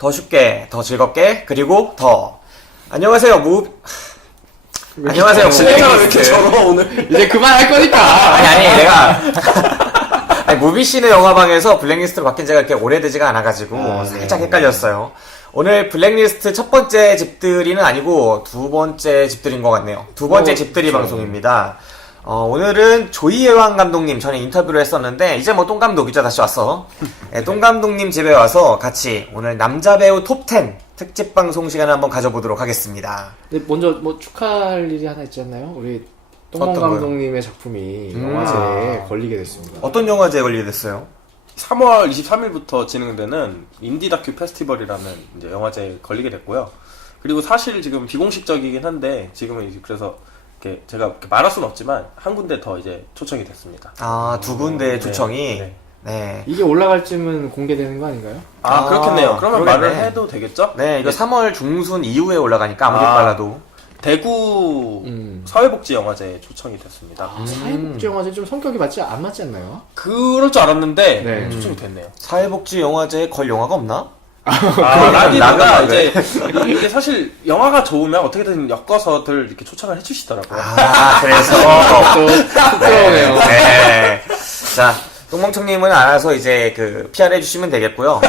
더 쉽게, 더 즐겁게, 그리고 더. 안녕하세요, 안녕하세요, 진행자가 왜 이렇게 적어, 오늘? 이제 그만할 거니까. 아니, 내가. 아니, 무비씨는 영화방에서 블랙리스트로 바뀐 지가 그렇게 오래되지가 않아가지고, 살짝 헷갈렸어요. 오늘 블랙리스트 첫 번째 집들이는 아니고, 두 번째 집들인 것 같네요. 두 번째 집들이 방송입니다. 오늘은 조이예왕 감독님 전에 인터뷰를 했었는데 이제 뭐 똥 감독이죠. 다시 왔어. 네, 똥 감독님 집에 와서 같이 오늘 남자 배우 톱10 특집 방송 시간을 한번 가져보도록 하겠습니다. 근데 먼저 뭐 축하할 일이 하나 있지 않나요? 우리 똥 감독님의 작품이 영화제에 걸리게 됐습니다. 어떤 영화제에 걸리게 됐어요? 3월 23일부터 진행되는 인디 다큐 페스티벌이라는 이제 영화제에 걸리게 됐고요. 그리고 사실 지금 비공식적이긴 한데 지금은 이제 그래서 이렇게 제가 이렇게 말할 수는 없지만 한 군데 더 이제 초청이 됐습니다. 아, 두 군데 초청이. 네. 네. 이게 올라갈 쯤은 공개되는 거 아닌가요? 그렇겠네요. 그러면 그러겠네. 말을 해도 되겠죠? 네, 이거 3월 중순 이후에 올라가니까 아무리 빨라도. 대구 사회복지영화제에 초청이 됐습니다. 사회복지영화제 좀 성격이 안 맞지 않나요? 그럴 줄 알았는데 네. 초청이 됐네요. 사회복지 영화제에 걸 영화가 없나? 라기보다 이제 이게 사실 영화가 좋으면 어떻게든 엮어서들 이렇게 초청을 해주시더라고요. 그래서 쑥스러우네요. 네. 자, 똥멍청님은 알아서 이제 PR 해주시면 되겠고요.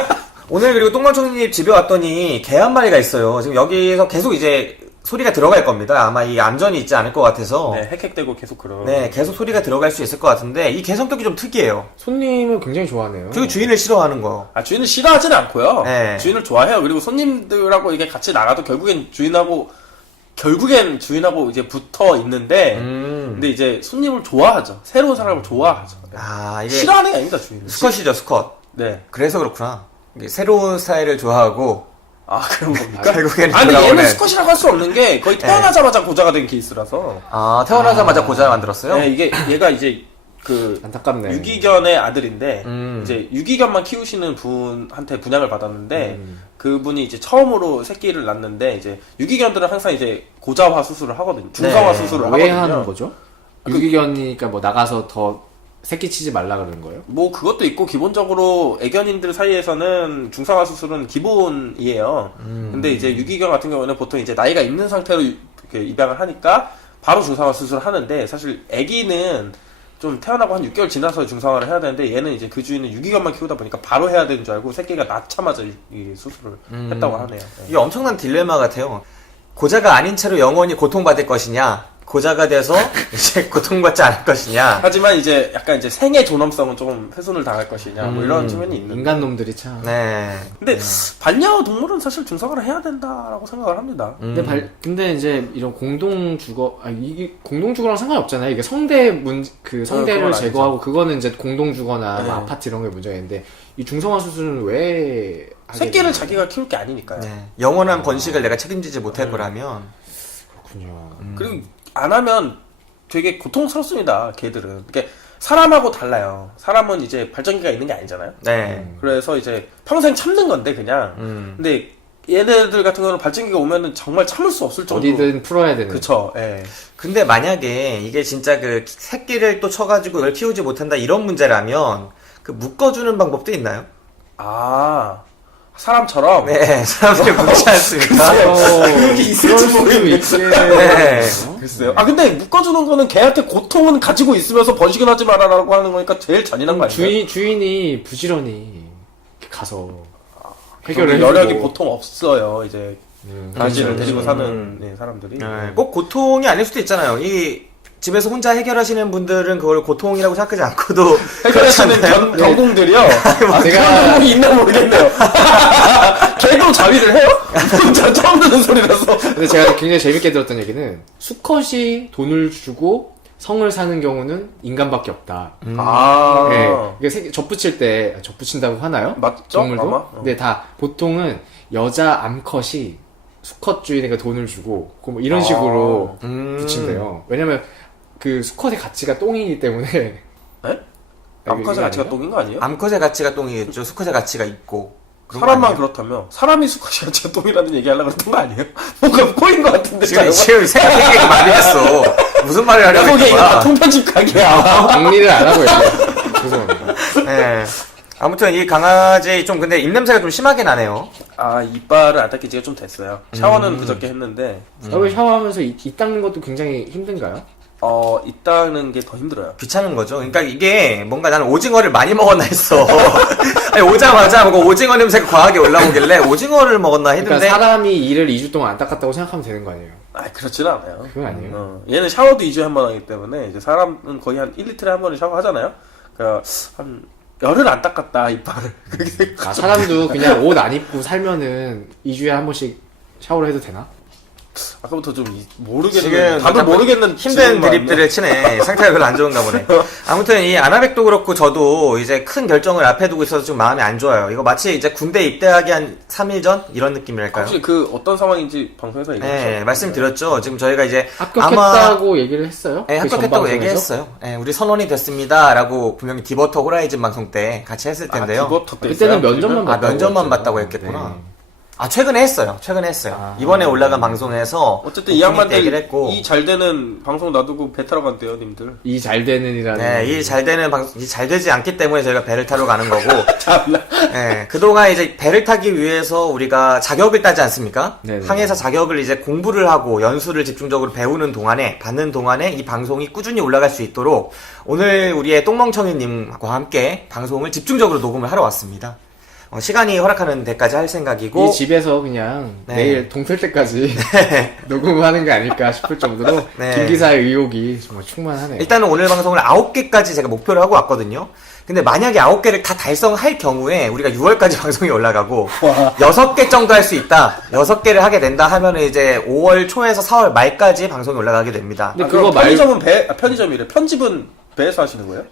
오늘 그리고 똥멍청님 집에 왔더니 개 한 마리가 있어요. 지금 여기서 계속 이제 소리가 들어갈 겁니다. 아마 이 안전이 있지 않을 것 같아서. 네, 헥헥대고 계속 그런. 네, 계속 소리가 들어갈 수 있을 것 같은데 이 개 성격이 좀 특이해요. 손님을 굉장히 좋아하네요. 그리고 주인을 싫어하는 거. 주인을 싫어하진 않고요. 네. 주인을 좋아해요. 그리고 손님들하고 이게 같이 나가도 결국엔 주인하고 이제 붙어 있는데, 근데 이제 손님을 좋아하죠. 새로운 사람을 좋아하죠. 이게 싫어하는 게 아닙니다, 주인을. 수컷이죠, 수컷. 네. 그래서 그렇구나. 이게 새로운 스타일을 좋아하고. 그런 겁니까? 결국에는 아니, 돌아오는. 얘는 수컷이라고 할 수 없는 게 거의 태어나자마자 고자가 된 케이스라서. 태어나자마자 고자 만들었어요? 네, 얘가 이제 안타깝네. 유기견의 아들인데, 이제 유기견만 키우시는 분한테 분양을 받았는데, 그분이 이제 처음으로 새끼를 낳는데, 이제 유기견들은 항상 이제 고자화 수술을 하거든요. 중성화 수술을 하거든요. 왜 하는 거죠? 유기견이니까 뭐 나가서 더 새끼 치지 말라 그러는 거예요? 뭐 그것도 있고 기본적으로 애견인들 사이에서는 중성화 수술은 기본이에요. 근데 이제 유기견 같은 경우는 보통 이제 나이가 있는 상태로 이렇게 입양을 하니까 바로 중성화 수술을 하는데, 사실 애기는 좀 태어나고 한 6개월 지나서 중성화를 해야 되는데, 얘는 이제 그 주인은 유기견만 키우다 보니까 바로 해야 되는 줄 알고 새끼가 낳자마자 이 수술을 했다고 하네요. 네. 이게 엄청난 딜레마 같아요. 고자가 아닌 채로 영원히 고통받을 것이냐, 고자가 돼서 이제 고통받지 않을 것이냐. 하지만 이제 약간 이제 생의 존엄성은 조금 훼손을 당할 것이냐, 뭐 이런 측면이 있는데. 인간놈들이 참. 네. 근데 반려동물은 사실 중성화를 해야 된다라고 생각을 합니다. 근데 이제 이런 이게 공동주거랑 상관이 없잖아요. 이게 성대를 그건 제거하고 아니죠. 그거는 이제 공동주거나 네. 뭐 아파트 이런 게 문제가 있는데, 이 중성화 수술은 왜 하게 새끼를 되나요? 자기가 키울 게 아니니까요. 네. 영원한 번식을 내가 책임지지 못할 거라면. 그렇군요. 그리고 안 하면 되게 고통스럽습니다, 개들은. 그러니까 사람하고 달라요. 사람은 이제 발전기가 있는 게 아니잖아요. 네. 그래서 이제 평생 참는 건데 그냥. 근데 얘네들 같은 경우는 발전기가 오면은 정말 참을 수 없을 정도로. 어디든 풀어야 되는. 그쵸. 예. 근데 만약에 이게 진짜 새끼를 또 쳐가지고 이걸 키우지 못한다 이런 문제라면 묶어주는 방법도 있나요? 사람처럼. 네, 사람들이 묶지 않습니까? 그렇게 있을지 모르겠네. 네. 글쎄요. 근데 묶어주는 거는 걔한테 고통은 가지고 있으면서 번식은 하지 말아라고 하는 거니까 제일 잔인한 거 아니에요? 주인이 부지런히 가서 해결을 해결을 여력이 해주고. 보통 없어요. 이제 강아지를 그렇죠. 데리고 사는 사람들이. 네, 꼭 고통이 아닐 수도 있잖아요. 이 집에서 혼자 해결하시는 분들은 그걸 고통이라고 생각하지 않고도 해결하시는 경공들이요. 그런 경공이 있나 모르겠네요. 걔도 자위를 해요? 진짜 처음 듣는 소리라서. 근데 제가 굉장히 재밌게 들었던 얘기는, 수컷이 돈을 주고 성을 사는 경우는 인간밖에 없다. 네, 이게 접붙일 때, 접붙인다고 하나요? 맞죠? 동물도? 아마? 근데 다 보통은 여자 암컷이 수컷 주인에게 돈을 주고 뭐 이런 식으로 붙인대요. 왜냐면 그 수컷의 가치가 똥이기 때문에. 네? 암컷의 가치가 똥인 거 아니에요? 암컷의 가치가 똥이겠죠. 수컷의 가치가 있고. 사람만 그렇다면 사람이 수컷이 가치가 똥이라는 얘기 하려고 그랬던 거 아니에요? 뭔가 꼬인 거 같은데. 지금 생각이 많이 했어. 무슨 말을 하려고 거기 했던 거야? 통편집 가게야. 정리를 안 하고 얘기해요. 죄송합니다. 네. 아무튼 이 강아지 좀 근데 입냄새가 좀 심하게 나네요. 아, 이빨을 안 닦인 지가 좀 됐어요. 샤워는 그저께 했는데, 왜 샤워하면서 입 닦는 것도 굉장히 힘든가요? 입 닦는 게 더 힘들어요. 귀찮은 거죠. 그러니까 이게 뭔가 나는 오징어를 많이 먹었나 했어. 아니, 오자마자 뭔가 오징어 냄새가 과하게 올라오길래 오징어를 먹었나 했는데. 그러니까 사람이 이를 2주 동안 안 닦았다고 생각하면 되는 거 아니에요? 아, 그렇지는 않아요. 그건 아니에요. 얘는 샤워도 2주에 한 번 하기 때문에, 이제 사람은 거의 한 1리터에 한 번을 샤워하잖아요? 그러니까, 한, 열흘 안 닦았다, 이빨을. 그렇게 사람도 그냥 옷 안 입고 살면은 2주에 한 번씩 샤워를 해도 되나? 아까부터 좀 모르겠는, 지금 답을 모르겠는 힘든 질문만 드립들을 치네. 상태가 별로 안 좋은가 보네. 아무튼 이 아나백도 그렇고 저도 이제 큰 결정을 앞에 두고 있어서 좀 마음이 안 좋아요. 이거 마치 이제 군대 입대하기 한 3일 전 이런 느낌이랄까요? 혹시 그 어떤 상황인지 방송에서 얘기했죠? 네, 말씀드렸죠. 지금 저희가 이제 합격했다고 얘기를 했어요? 네, 그 합격했다고 전방송에서? 얘기했어요. 네, 우리 선원이 됐습니다라고 분명히 디버터 호라이즌 방송 때 같이 했을 텐데요. 디버터 때 그때는 있어요? 면접만 아, 면접만 했죠. 봤다고 했겠구나. 네. 아, 최근에 했어요. 최근에 했어요. 이번에 올라간 방송에서 어쨌든 이 양반들 얘기를 했고. 이 잘 되는 방송 놔두고 배 타러 간대요, 님들. 이 잘 되는이라는. 네, 이 잘 되는 방송, 이 잘 되지 않기 때문에 저희가 배를 타러 가는 거고. 참나. 네, 그동안 이제 배를 타기 위해서 우리가 자격을 따지 않습니까? 네네. 항해사 자격을 이제 공부를 하고 연수를 집중적으로 배우는 동안에, 받는 동안에 이 방송이 꾸준히 올라갈 수 있도록 오늘 우리의 똥멍청이님과 함께 방송을 집중적으로 녹음을 하러 왔습니다. 시간이 허락하는 데까지 할 생각이고. 이 집에서 그냥 네. 내일 동틀 때까지 녹음하는 게 아닐까 싶을 정도로 네. 김 기사의 의욕이 정말 충만하네요. 일단은 오늘 방송을 9개까지 제가 목표를 하고 왔거든요. 근데 만약에 9개를 다 달성할 경우에 우리가 6월까지 방송이 올라가고 6개 정도 할 수 있다. 6개를 하게 된다 하면은 이제 5월 초에서 4월 말까지 방송이 올라가게 됩니다. 근데 그거 그거 말- 편의점은 편의점이래. 편집은 배에서 하시는 거예요?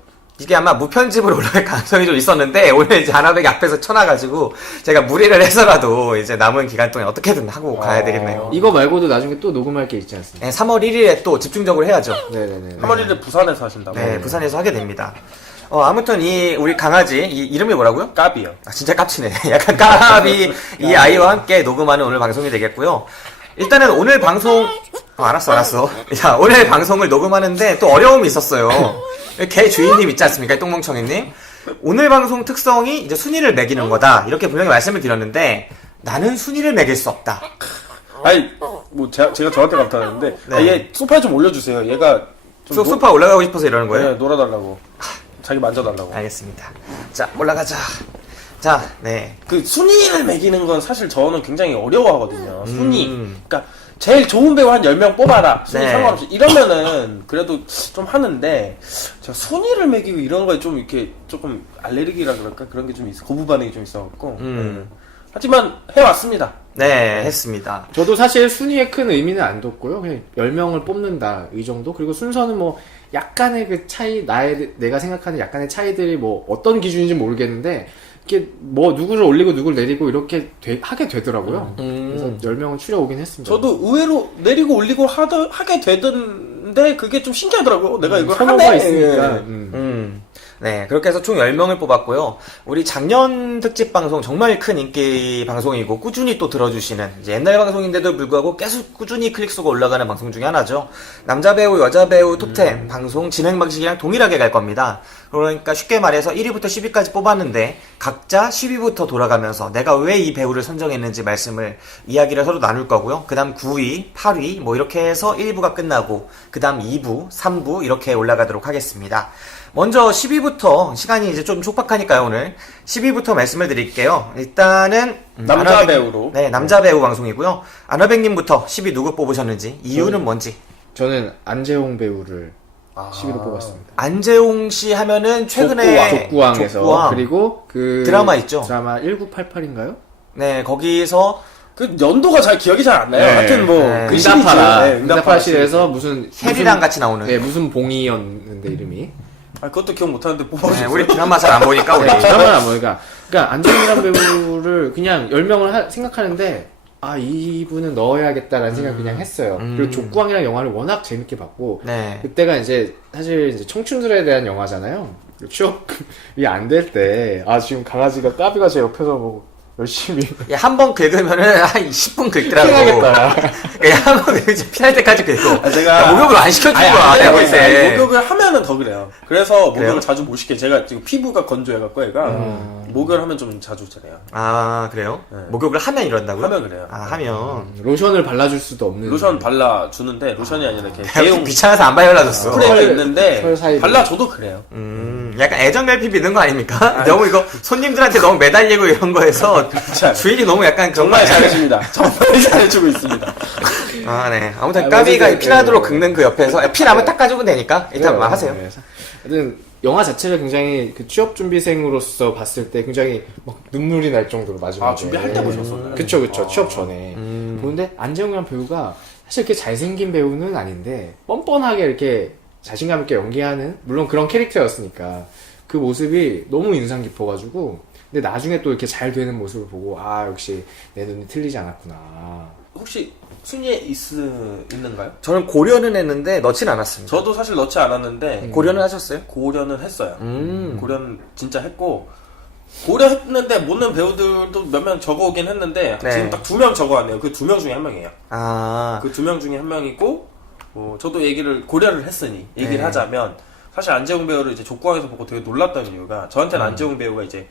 이게 아마 무편집으로 올라갈 가능성이 좀 있었는데 오늘 이제 아나백이 앞에서 쳐놔가지고 제가 무리를 해서라도 이제 남은 기간 동안 어떻게든 하고 가야 되겠네요. 이거 말고도 나중에 또 녹음할 게 있지 않습니까? 네, 3월 1일에 또 집중적으로 해야죠. 네네네. 3월 1일 부산에서 하신다고? 네, 부산에서 하게 됩니다. 아무튼 이 우리 강아지 이 이름이 뭐라고요? 까비요. 아, 진짜 깝치네. 약간 까비 이 아이와 함께 녹음하는 오늘 방송이 되겠고요. 일단은 오늘 방송 알았어. 야, 오늘 방송을 녹음하는데 또 어려움이 있었어요. 개 주인님 있지 않습니까? 똥멍청이님. 오늘 방송 특성이 이제 순위를 매기는 거다. 이렇게 분명히 말씀을 드렸는데 나는 순위를 매길 수 없다. 아니, 뭐, 제가 저한테 감탄하는데, 네. 얘 소파에 좀 올려주세요. 얘가 좀 소파 올라가고 싶어서 이러는 거예요? 네, 놀아달라고. 자기 만져달라고. 알겠습니다. 자, 올라가자. 자, 네. 그 순위를 매기는 건 사실 저는 굉장히 어려워하거든요. 순위. 음. 그러니까 제일 좋은 배우 한 10명 뽑아라. 순위 네. 상관없이. 이러면은 그래도 좀 하는데 제가 순위를 매기고 이런 거에 좀 이렇게 조금 알레르기라 그럴까? 그런 게 좀 있어. 거부 반응이 좀 있어갖고. 하지만 해왔습니다. 네, 했습니다. 저도 사실 순위에 큰 의미는 안 뒀고요. 그냥 10명을 뽑는다 이 정도. 그리고 순서는 뭐 약간의 그 차이, 내가 생각하는 약간의 차이들이 뭐 어떤 기준인지 모르겠는데 이렇게 뭐 누구를 올리고 누구를 내리고 이렇게 하게 되더라고요. 그래서 10명은 추려오긴 했습니다. 저도 의외로 내리고 올리고 하게 되던데 그게 좀 신기하더라고요. 내가 이걸 선호가 하네. 있으니까. 네, 그렇게 해서 총 10명을 뽑았고요. 우리 작년 특집 방송 정말 큰 인기 방송이고 꾸준히 또 들어주시는 이제 옛날 방송인데도 불구하고 계속 꾸준히 클릭수가 올라가는 방송 중에 하나죠. 남자 배우, 여자 배우 톱10 방송 진행 방식이랑 동일하게 갈 겁니다. 그러니까 쉽게 말해서 1위부터 10위까지 뽑았는데 각자 10위부터 돌아가면서 내가 왜 이 배우를 선정했는지 말씀을 이야기를 서로 나눌 거고요. 그 다음 9위, 8위 뭐 이렇게 해서 1부가 끝나고 그 다음 2부, 3부 이렇게 올라가도록 하겠습니다. 먼저 10위부터 시간이 이제 좀 촉박하니까요 오늘 10위부터 말씀을 드릴게요. 일단은 남자 배우로. 네, 남자 배우 방송이고요. 아나백님부터 10위 누구 뽑으셨는지 이유는 뭔지. 저는 안재홍 배우를 10위로 뽑았습니다. 안재홍 씨 하면은 최근에 족구왕에서 족구왕. 그리고 그 드라마 있죠? 드라마 1988인가요? 네, 거기서 그 연도가 잘 기억이 잘 안 나요. 네. 하여튼 뭐 네. 그 시리즈. 네, 응답하실에서 무슨 혜리랑 같이 나오는. 네, 무슨 봉이었는데 이름이. 아, 그것도 기억 못하는데 네, 뽑아주세요. 우리 드라마 잘 안 보니까 우리. 드라마는 안 보니까. 그러니까 안재홍이라는 배우를 그냥 10명을 생각하는데 아 이분은 넣어야겠다라는 생각 을 그냥 했어요. 그리고 족구왕이라는 영화를 워낙 재밌게 봤고 네. 그때가 이제 사실 이제 청춘들에 대한 영화잖아요. 취업이 안 될 때 아 지금 강아지가 까비가 제 옆에서 뭐 열심히 한 번 긁으면은 한 10분 긁더라고. 피하겠다. 한번 긁으면 피할 때까지 긁고. 아, 제가 목욕을 안 시켜준 거야, 내가 볼 때. 목욕을 하면은 더 그래요. 그래서 목욕을 그래요? 자주 못 시켜요. 제가 지금 피부가 건조해갖고 얘가 목욕을 하면 좀 자주 그래요. 아, 그래요? 네. 목욕을 하면 이런다고요? 하면 그래요. 아, 하면. 로션을 발라줄 수도 없는. 로션 발라주는데 로션이 아니라 이렇게 내가 대용 귀찮아서 안 발라줬어. 스프레이가 털 있는데 사이로. 발라줘도 그래요. 약간 애정결핍 있는 거 아닙니까? 너무 이거 손님들한테 너무 매달리고 이런 거에서 주인이 너무 약간 그런 거 정말 아니야? 잘해줍니다. 정말 잘해주고 있습니다. 아, 네. 아무튼 아, 까비가 어쨌든, 피나도록 네. 긁는 그 옆에서 피 나면 닦아주면 되니까 일단 말 하세요. 하여튼 영화 자체가 굉장히 그 취업 준비생으로서 봤을 때 굉장히 막 눈물이 날 정도로 마지막에. 아, 준비할 때 보셨었나요? 그쵸. 취업 전에. 보는데 안재홍이라는 배우가 사실 이렇게 잘생긴 배우는 아닌데 뻔뻔하게 이렇게 자신감 있게 연기하는 물론 그런 캐릭터였으니까 그 모습이 너무 인상 깊어가지고 근데 나중에 또 이렇게 잘 되는 모습을 보고 아 역시 내 눈이 틀리지 않았구나. 혹시 순위에 있는가요? 저는 고려는 했는데 넣진 않았습니다. 저도 사실 넣지 않았는데 고려는 하셨어요? 고려는 했어요. 고려는 진짜 했고 고려했는데 못 넣은 배우들도 몇 명 적어오긴 했는데 네. 지금 딱 2명 적어왔네요. 그 2명 중에 한 명이에요. 아, 그 2명 중에 한 명이고 저도 고려를 했으니 얘기를 네. 하자면 사실 안재홍 배우를 이제 족구왕에서 보고 되게 놀랐던 이유가 저한테는 안재홍 배우가 이제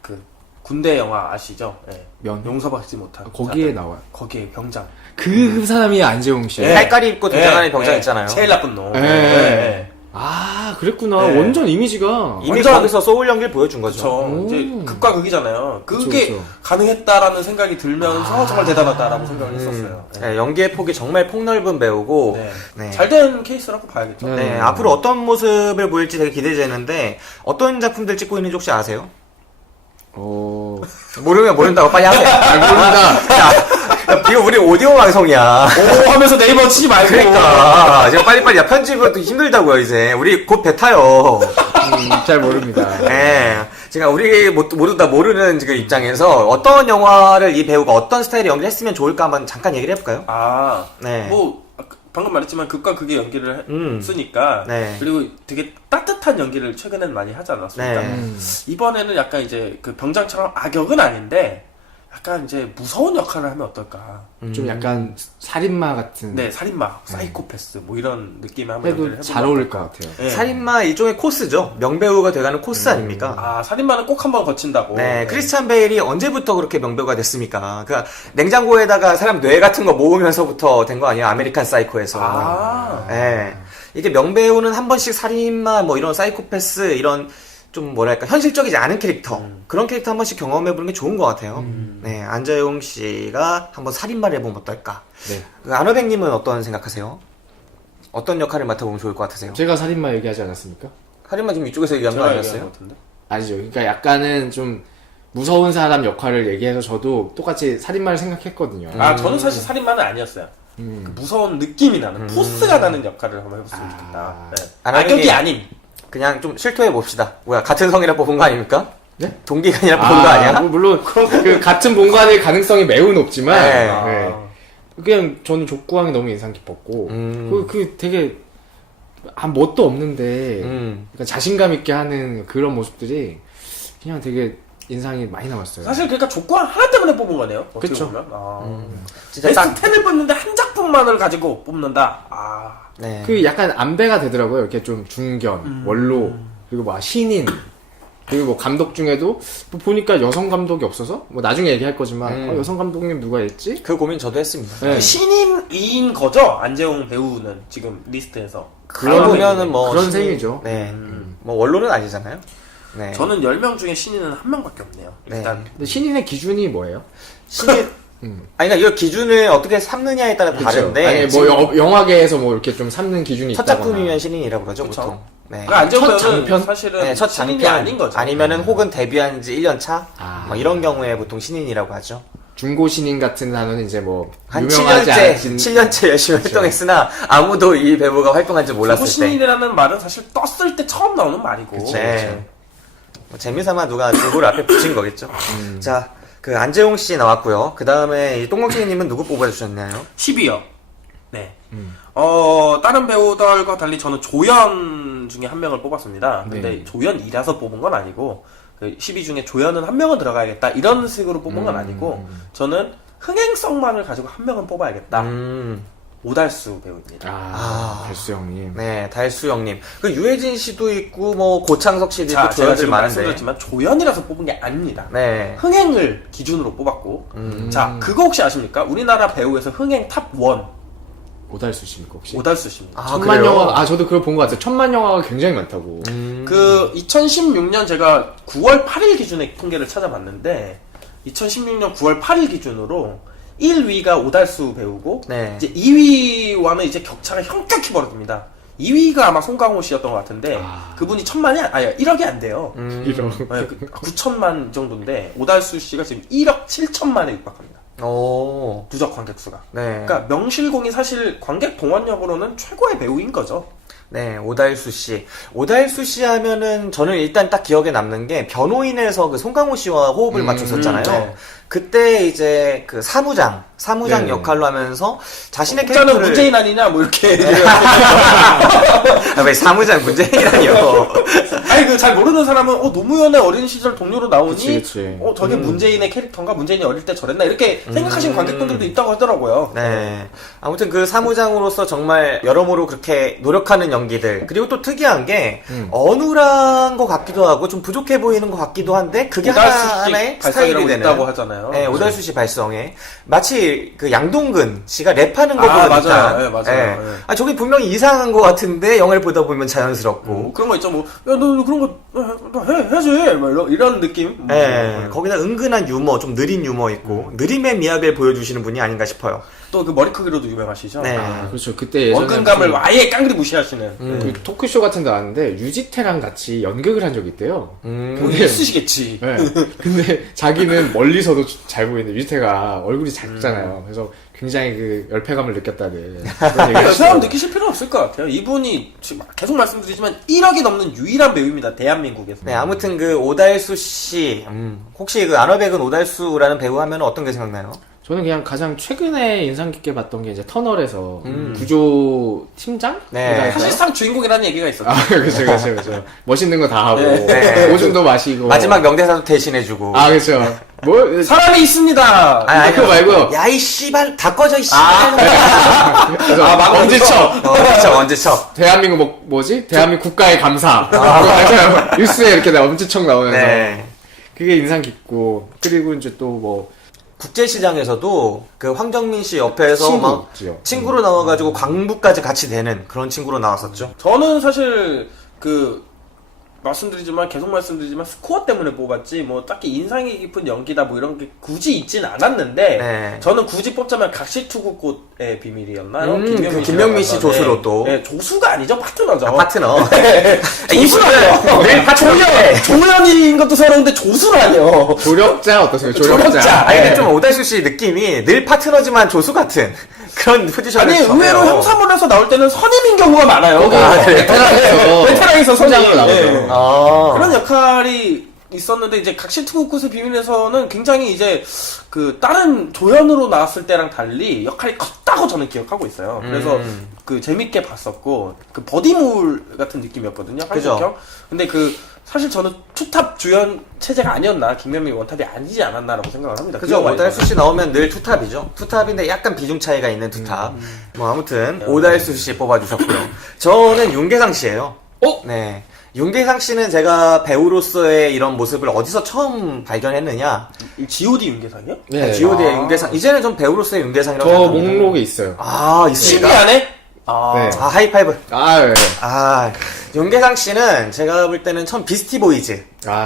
그 군대 영화 아시죠? 네. 면? 용서받지 못한 거기에 사람. 나와요. 거기에 병장 그 사람이 안재홍 씨. 네. 팔다리 입고 등장하는 네, 병장 네. 있잖아요. 제일 나쁜 놈. 네. 네. 아 그랬구나. 네. 완전 이미지가. 이미 완전- 거기서 소울 연기를 보여준 거죠. 그쵸. 이제 극과 극이잖아요. 그게 그쵸. 가능했다라는 생각이 들면서 정말 대단하다라고 생각을 했었어요. 네. 네, 연기의 폭이 정말 폭넓은 배우고 네. 네. 잘된 케이스라고 봐야겠죠. 네. 네, 앞으로 어떤 모습을 보일지 되게 기대되는데 어떤 작품들 찍고 있는지 혹시 아세요? 모르면 모른다고 빨리 하세요. 모릅니다. 야, 이거 우리 오디오 방송이야. 오 하면서 네이버 치지 말고. 그러니까 지금 빨리빨리 야 편집도 힘들다고요 이제. 우리 곧 배 타요. 잘 모릅니다. 네, 제가 우리 모르는 지금 입장에서 어떤 영화를 이 배우가 어떤 스타일의 연기를 했으면 좋을까 한번 잠깐 얘기를 해볼까요? 아, 네. 뭐 방금 말했지만 극과 극의 연기를 음. 했으니까 네. 그리고 되게 따뜻한 연기를 최근엔 많이 하지 않았습니까? 네. 이번에는 약간 이제 그 병장처럼 악역은 아닌데 약간 이제 무서운 역할을 하면 어떨까? 좀 약간 살인마 같은. 네, 살인마, 사이코패스 뭐 이런 느낌의 한번 연기를 해도 해보면 잘 어울릴 것 같아요. 네. 살인마 일종의 코스죠. 명배우가 돼가는 코스 아닙니까? 아, 살인마는 꼭 한번 거친다고. 네, 크리스찬 베일이 언제부터 그렇게 명배우가 됐습니까? 그 냉장고에다가 사람 뇌 같은 거 모으면서부터 된 거 아니에요? 아메리칸 사이코에서. 아. 네. 이게 명배우는 한 번씩 살인마, 뭐 이런 사이코패스, 이런 좀 뭐랄까, 현실적이지 않은 캐릭터. 그런 캐릭터 한 번씩 경험해보는 게 좋은 것 같아요. 네, 안재용 씨가 한번 살인마를 해보면 어떨까? 네. 그 안호백님은 어떤 생각하세요? 어떤 역할을 맡아보면 좋을 것 같으세요? 제가 살인마 얘기하지 않았습니까? 살인마 지금 이쪽에서 얘기한 거 제가 아니었어요? 얘기한 것 같은데? 아니죠. 그러니까 약간은 좀 무서운 사람 역할을 얘기해서 저도 똑같이 살인마를 생각했거든요. 아, 저는 사실 살인마는 아니었어요. 그 무서운 느낌이 나는 포스가 나는 역할을 한번 해봤으면 좋겠다. 네. 안하는 악역이 게- 아닌. 그냥 좀 실토해 봅시다. 뭐야, 같은 성이라 뽑은 거 아닙니까? 네? 동기가 아니라 뽑은 거 아니야? 뭐 물론 그 같은 본관의 가능성이 매우 높지만 네. 네. 그냥 저는 족구왕이 너무 인상 깊었고 그 되게 뭣도 없는데 그러니까 자신감 있게 하는 그런 모습들이 그냥 되게 인상이 많이 남았어요. 사실 그러니까 족구왕 하나 때문에 뽑은 거네요. 어떻게 그쵸. 보면. 아. 진짜 베스트 딱, 10을 뽑는데 한 작품만을 가지고 뽑는다. 아. 네. 그 약간 안배가 되더라고요. 이렇게 좀 중견, 원로, 그리고 뭐 신인, 그리고 뭐 감독 중에도 뭐 보니까 여성 감독이 없어서 뭐 나중에 얘기할 거지만 여성 감독님 누가 있지? 그 고민 저도 했습니다. 네. 신인인 거죠? 안재홍 배우는 지금 리스트에서. 그런 보면은 뭐. 그런 신인- 셈이죠. 네. 뭐, 원로는 아니잖아요. 네. 저는 10명 중에 신인은 한 명밖에 없네요. 네. 일단 근데 신인의 기준이 뭐예요? 신인, 아니, 그러니까 이거 기준을 어떻게 삼느냐에 따라 다른데. 아니 뭐 지금 영화계에서 뭐 이렇게 좀 삼는 기준이 첫 있다거나. 작품이면 신인이라고 그러죠, 그쵸. 보통. 네. 그러니까 안재홍 첫 배우는 장편? 사실은 네, 첫 신인이 장편 아닌 거죠. 아니면은 혹은 데뷔한 지 1년 차? 아. 뭐 이런 경우에 보통 신인이라고 하죠. 중고 신인 같은 단어는 이제 뭐 한 유명하지 7년째, 않은 7년째 열심히 활동했으나 아무도 이 배우가 활동한 줄 몰랐을 때. 신인이라는 말은 사실 떴을 때 처음 나오는 말이고. 네. 뭐 재미삼아 누가 중고를 앞에 붙인 거겠죠. 자, 그 안재홍 씨 나왔고요. 그 다음에 똥멍튀님은 누구 뽑아주셨나요? 10위요. 네. 다른 배우들과 달리 저는 조연 중에 한 명을 뽑았습니다. 근데 네. 조연이라서 뽑은 건 아니고, 그 10위 중에 조연은 한 명은 들어가야겠다. 이런 식으로 뽑은 건 아니고, 저는 흥행성만을 가지고 한 명은 뽑아야겠다. 오달수 배우입니다. 달수 형님. 네, 달수 형님. 그 유해진 씨도 있고 뭐 고창석 씨도 있고 제가 조연들 지금 많은데. 말씀드렸지만 조연이라서 뽑은 게 아닙니다. 네. 흥행을 기준으로 뽑았고, 자, 그거 혹시 아십니까? 우리나라 배우에서 흥행 탑 1, 오달수 씨입니까 혹시? 오달수 씨입니다. 아, 천만 그래요? 영화. 저도 그걸 본 것 같아요. 천만 영화가 굉장히 많다고. 그 2016년 제가 9월 8일 기준의 통계를 찾아봤는데 2016년 9월 8일 기준으로 1위가 오달수 배우고 네. 이제 2위와는 이제 격차가 현격히 벌어집니다. 2위가 아마 송강호 씨였던 것 같은데 그분이 1억이 안 돼요. 이런. 네, 9천만 정도인데 오달수 씨가 지금 1억 7천만에 육박합니다. 오. 누적 관객 수가. 네. 그러니까 명실공히 사실 관객 동원력으로는 최고의 배우인 거죠. 네, 오달수 씨. 오달수 씨 하면은 저는 일단 딱 기억에 남는 게 변호인에서 그 송강호 씨와 호흡을 맞췄었잖아요. 네. 그때 이제 그 사무장 네. 역할로 하면서 자신의 국자는 캐릭터를 문재인 아니냐 뭐 이렇게 아, 왜 사무장 문재인이라니요. 아니 그 잘 모르는 사람은 노무현의 어린 시절 동료로 나오니 그치. 저게 문재인의 캐릭터인가 문재인이 어릴 때 저랬나 이렇게 생각하시는 관객분들도 있다고 하더라고요. 네. 아무튼 그 사무장으로서 정말 여러모로 그렇게 노력하는 연기들. 그리고 또 특이한 게 어눌한 것 같기도 하고 좀 부족해 보이는 것 같기도 한데 그게 하나의 스타일이 발성이라고 되는. 있다고 하잖아요. 네, 오달수 씨 발성에 마치 그 양동근 씨가 랩하는 거 아, 보니까 맞아요. 네, 맞아요. 네. 아 저게 분명히 이상한 것 같은데 영화를 보다 보면 자연스럽고 그런 거 있죠. 뭐, 야, 너 그런 거 해야지. 뭐 이런 느낌. 네, 거기다 은근한 유머, 좀 느린 유머 있고 느림의 미학을 보여주시는 분이 아닌가 싶어요. 또 그 머리 크기로도 유명하시죠. 네. 그렇죠. 그때 예전에 원근감을 아예 깡그리 무시하시는. 그 토크쇼 같은 데 나왔는데 유지태랑 같이 연극을 한 적이 있대요. 돈 있으시겠지. 네. 근데 자기는 멀리서도 잘 보이는데 유지태가 얼굴이 작잖아요. 그래서 굉장히 그 열패감을 느꼈다는 그런 얘기를 사람 하시더라고요. 느끼실 필요 없을 것 같아요. 이분이 지금 계속 말씀드리지만 1억이 넘는 유일한 배우입니다. 대한민국에서. 네, 아무튼 그 오달수 씨 혹시 그 안어백은 오달수라는 배우 하면 어떤 게 생각나요? 저는 그냥 가장 최근에 인상 깊게 봤던 게 이제 터널에서 구조 팀장? 네. 사실상 주인공이라는 얘기가 있었죠. 그렇죠. 멋있는 거 다 하고 네. 오줌도 마시고 마지막 명대사도 대신해주고. 그렇죠. 뭐 사람이 있습니다. 아니, 그거 말고요. 야이 씨발 다 꺼져 이 씨발. 엄지척. 언제척. 대한민국 뭐지? 대한민국 국가의 감사. 그거 알잖아요. 뉴스에 이렇게 엄지척 나오면서 네. 그게 인상 깊고 그리고 이제 또 뭐 국제시장에서도 그 황정민 씨 옆에서 막 친구죠. 친구로 나와가지고 광부까지 같이 되는 그런 친구로 나왔었죠. 저는 사실 계속 말씀드리지만 스코어 때문에 뽑았지 뭐 딱히 인상이 깊은 연기다 뭐 이런 게 굳이 있진 않았는데 네. 저는 굳이 뽑자면 각시투구꽃의 비밀이었나요? 그 김명민 씨 조수로 또. 네, 조수가 아니죠 파트너죠. 파트너. 조수라뇨. 늘 파트너. 조연인 것도 서러운데 조수라뇨. 조력자 어떠세요? 조력자. 아니 근데 좀 오달수 씨 느낌이 늘 파트너지만 조수 같은 그런 포지션을 아니 의외로 점해요. 형사물에서 나올 때는 선임인 경우가 많아요. 그래? 베테랑에서 선장으로 나오죠. 네. 아. 그런 역할이 있었는데 이제 각시투구꽃의 비밀에서는 굉장히 이제 그 다른 조연으로 나왔을 때랑 달리 역할이 컸다고 저는 기억하고 있어요. 그래서 그 재밌게 봤었고 그 버디물 같은 느낌이었거든요. 그죠. 한국형. 근데 그 사실 저는 투탑 주연 체제가 아니었나 김명민 원탑이 아니지 않았나라고 생각을 합니다. 그죠. 오달수 씨 나오면 늘 투탑이죠. 투탑인데 약간 비중 차이가 있는 투탑. 뭐 아무튼 오달수 씨 뽑아주셨고요. 저는 윤계상 씨예요. 네. 윤계상 씨는 제가 배우로서의 이런 모습을 어디서 처음 발견했느냐? G.O.D 윤계상이요? 네. G.O.D의 윤계상. 이제는 좀 배우로서의 윤계상이라고 저 생각합니다. 목록에 있어요. 아, CV 있습니까? 안에? 네. 아, 하이파이브. 네. 아, 윤계상 씨는 제가 볼 때는 처음 비스티 보이즈.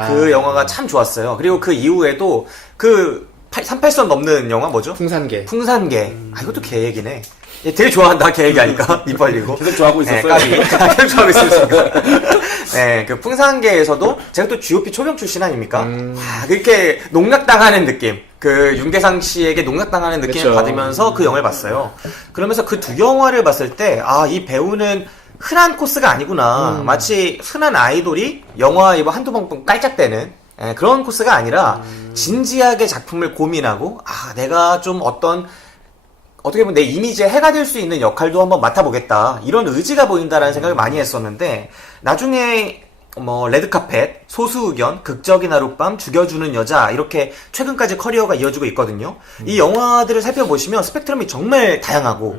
그 영화가 참 좋았어요. 그리고 그 이후에도 그 38선 넘는 영화 뭐죠? 풍산계. 풍산계. 아, 이것도 걔 얘기네. 얘 되게 좋아한다, 걔 얘기하니까. 입 벌리고. 계속 좋아하고 네, 있었어요. 까비. 계속 좋아하고 있었으니까. 네, 그 풍산계에서도 제가 또 GOP 초병 출신 아닙니까? 아, 그렇게 농락당하는 느낌. 그 윤계상 씨에게 농락당하는 느낌을 그쵸. 받으면서 그 영화를 봤어요. 그러면서 그 두 영화를 봤을 때, 아, 이 배우는 흔한 코스가 아니구나. 마치 흔한 아이돌이 영화에 뭐 한두 번 깔짝대는 그런 코스가 아니라 진지하게 작품을 고민하고, 아, 내가 좀 어떻게 보면 내 이미지에 해가 될 수 있는 역할도 한번 맡아보겠다. 이런 의지가 보인다라는 생각을 많이 했었는데, 나중에 뭐 레드카펫, 소수의견, 극적인 하룻밤, 죽여주는 여자 이렇게 최근까지 커리어가 이어지고 있거든요. 이 영화들을 살펴보시면 스펙트럼이 정말 다양하고